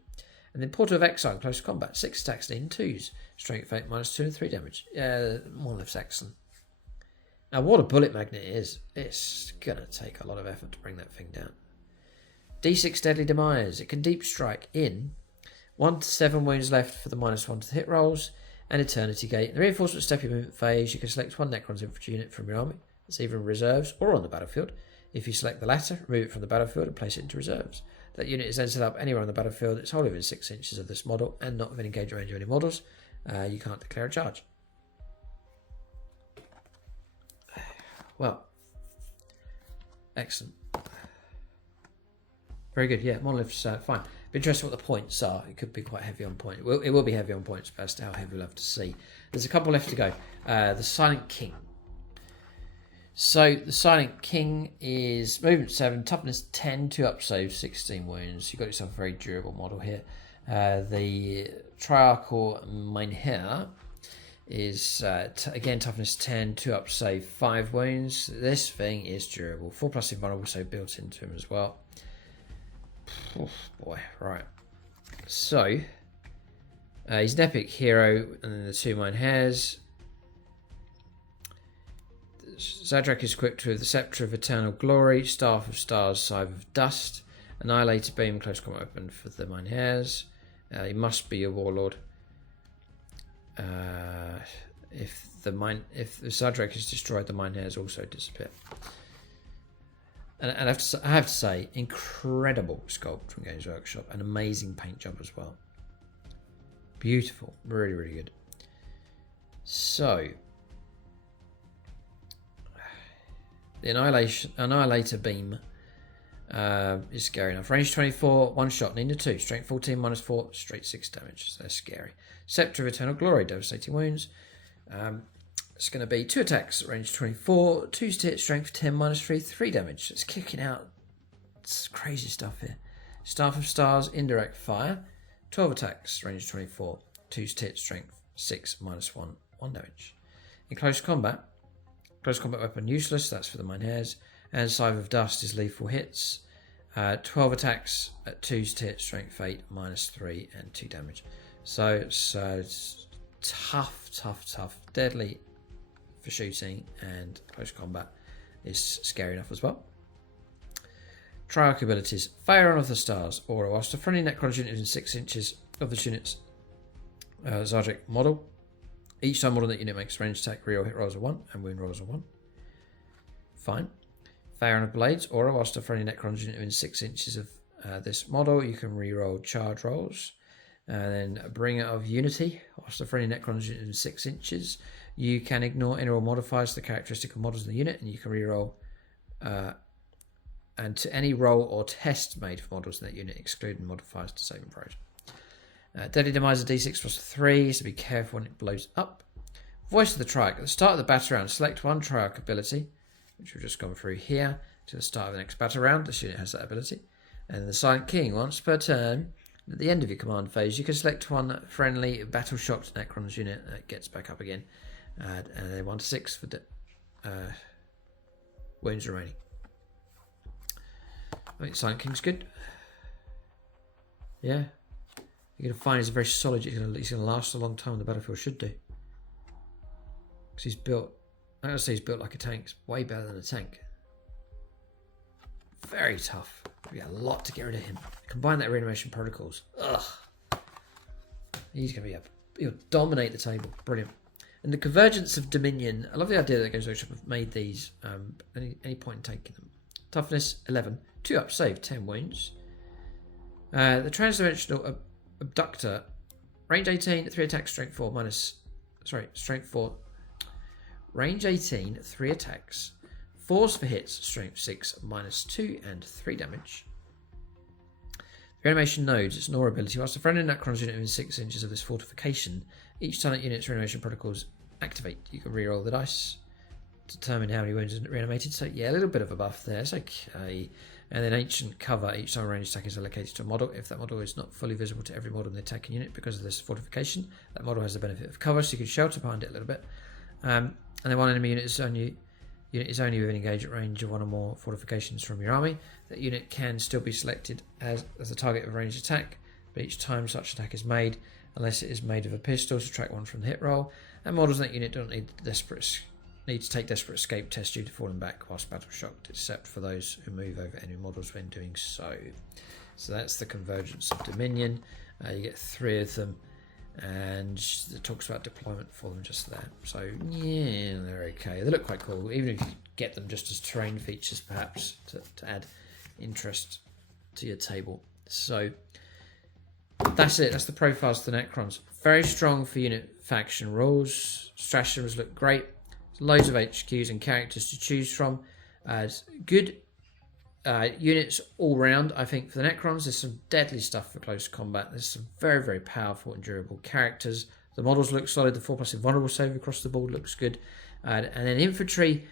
And then Portal of Exile in close combat, 6 attacks, need 2s. Strength 8, minus 2 and 3 damage. Yeah, Monolith's excellent. Now, what a bullet magnet is, it's going to take a lot of effort to bring that thing down. D6 Deadly Demise. It can deep strike in 1 to 7 wounds left for the minus 1 to the hit rolls, and Eternity Gate. In the reinforcement step your movement phase, you can select one Necrons infantry unit from your army. It's either in reserves or on the battlefield. If you select the latter, remove it from the battlefield and place it into reserves. That unit is then set up anywhere on the battlefield. It's wholly within 6 inches of this model and not within engagement range of any models. You can't declare a charge. Well, excellent. Very good. Yeah, monoliths fine. Be interesting what the points are. It could be quite heavy on point. It will be heavy on points, but as to how heavy we'll have to see. There's a couple left to go. The Silent King. So the Silent King is movement 7, toughness 10, 2 up save, 16 wounds. You've got yourself a very durable model here. The Triarchal Mynheer is again toughness 10, 2 up save, 5 wounds. This thing is durable. 4+ invulnerable, so built into him as well. Oh boy, right. So he's an epic hero, and then the 2 Mynheers. Zadrak is equipped with the Sceptre of Eternal Glory, Staff of Stars, Scythe of Dust, Annihilator Beam, close combat weapon for the Mynheers. He must be a warlord. If the Zadrak is destroyed, the Mynheers also disappear. And I have to say, incredible sculpt from Games Workshop, an amazing paint job as well. Beautiful, really, really good. So the Annihilator Beam is scary enough. Range 24, 1 shot, Nina 2, strength 14, -4, straight 6 damage. So they're scary. Sceptre of Eternal Glory, devastating wounds. It's going to be 2 attacks, range 24, 2 to hit, strength 10, -3, 3 damage. It's kicking out. It's crazy stuff here. Staff of Stars, indirect fire, 12 attacks, range 24, 2 to hit, strength 6, -1, 1 damage. In close combat weapon useless, that's for the Mynheers, and Scythe of Dust is lethal hits. 12 attacks at 2 to hit, strength 8, -3 and 2 damage. So it's tough, deadly for shooting, and close combat is scary enough as well. Triarch abilities: Fire of the Stars, aura. Whilst a friendly Necrons unit is in 6 inches of the unit's Zadrak model, each time model that unit makes range attack, reroll hit rolls of 1 and wound rolls of 1. Fine. Fire of Blades, aura. Whilst a friendly Necrons unit is in 6 inches of this model, you can reroll charge rolls. And then Bringer of Unity. Whilst a friendly Necrons unit is in 6 inches, you can ignore any roll modifiers to the characteristic of models in the unit, and you can reroll and to any roll or test made for models in that unit, excluding modifiers to saving throws. Deadly Demise of D6 +3, so be careful when it blows up. Voice of the Triarch. At the start of the battle round, select one Triarch ability, which we've just gone through here, to the start of the next battle round. This unit has that ability. And the Silent King, once per turn, at the end of your command phase, you can select one friendly battle-shocked Necrons unit that gets back up again. And then 1 to 6 for wounds remaining. I think Silent King's good. Yeah. You're going to find he's very solid. He's going to last a long time on the battlefield, should do. Because he's built, I'm going to say he's built like a tank. It's way better than a tank. Very tough. We got a lot to get rid of him. Combine that with reanimation protocols. Ugh. He's going to be he'll dominate the table. Brilliant. And the Convergence of Dominion. I love the idea that Games Workshop have made these. Any point in taking them. Toughness 11, 2 up, save 10 wounds. The Transdimensional Abductor, range 18, 3 attacks, strength 4 strength 4. Range 18, 3 attacks. 4s for hits, strength 6, -2 and 3 damage. Reanimation nodes, it's an aura ability. Whilst a friendly Necrons unit within 6 inches of this fortification, each time that unit's reanimation protocols activate, you can reroll the dice to determine how many wounds are reanimated. So yeah, a little bit of a buff there. It's okay. And then Ancient Cover, each time a ranged attack is allocated to a model. If that model is not fully visible to every model in the attacking unit because of this fortification, that model has the benefit of cover, so you can shelter behind it a little bit. And then one enemy unit is only within engagement range of one or more fortifications from your army. That unit can still be selected as the target of a ranged attack, but each time such attack is made, unless it is made of a pistol, subtract 1 from the hit roll. And models in that unit don't need to take desperate escape tests due to falling back whilst battle shocked, except for those who move over enemy models when doing so. So that's the Convergence of Dominion. You get 3 of them. and it talks about deployment for them just there. So yeah, they're okay. They look quite cool, even if you get them just as terrain features, perhaps to add interest to your table. So that's it. That's the profiles of the Necrons. Very strong for unit faction rules. Stratagems look great. Loads of HQs and characters to choose from. Good units all round. I think for the Necrons, there's some deadly stuff for close combat. There's some very, very powerful and durable characters. The models look solid. The 4+ invulnerable save across the board looks good. And then infantry,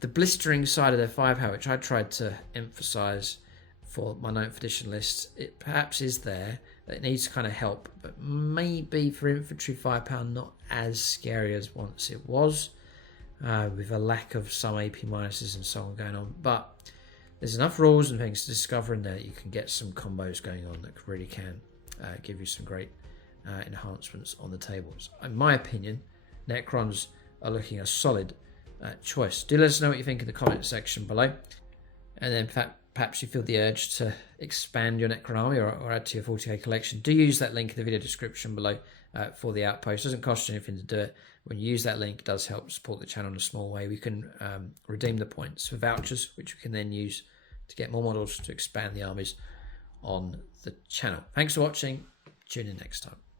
the blistering side of their firepower, which I tried to emphasise for my 9th edition list, it perhaps is there. It needs kind of help, but maybe for infantry firepower, not as scary as once it was, with a lack of some AP minuses and so on going on. But there's enough rules and things to discover in there that you can get some combos going on that really can give you some great enhancements on the tables. In my opinion, Necrons are looking a solid choice. Do let us know what you think in the comment section below, and then perhaps you feel the urge to expand your Necron army or add to your 40k collection. Do use that link in the video description below for the outpost. It doesn't cost you anything to do it. When you use that link, it does help support the channel in a small way. We can redeem the points for vouchers, which we can then use to get more models to expand the armies on the channel. Thanks for watching. Tune in next time.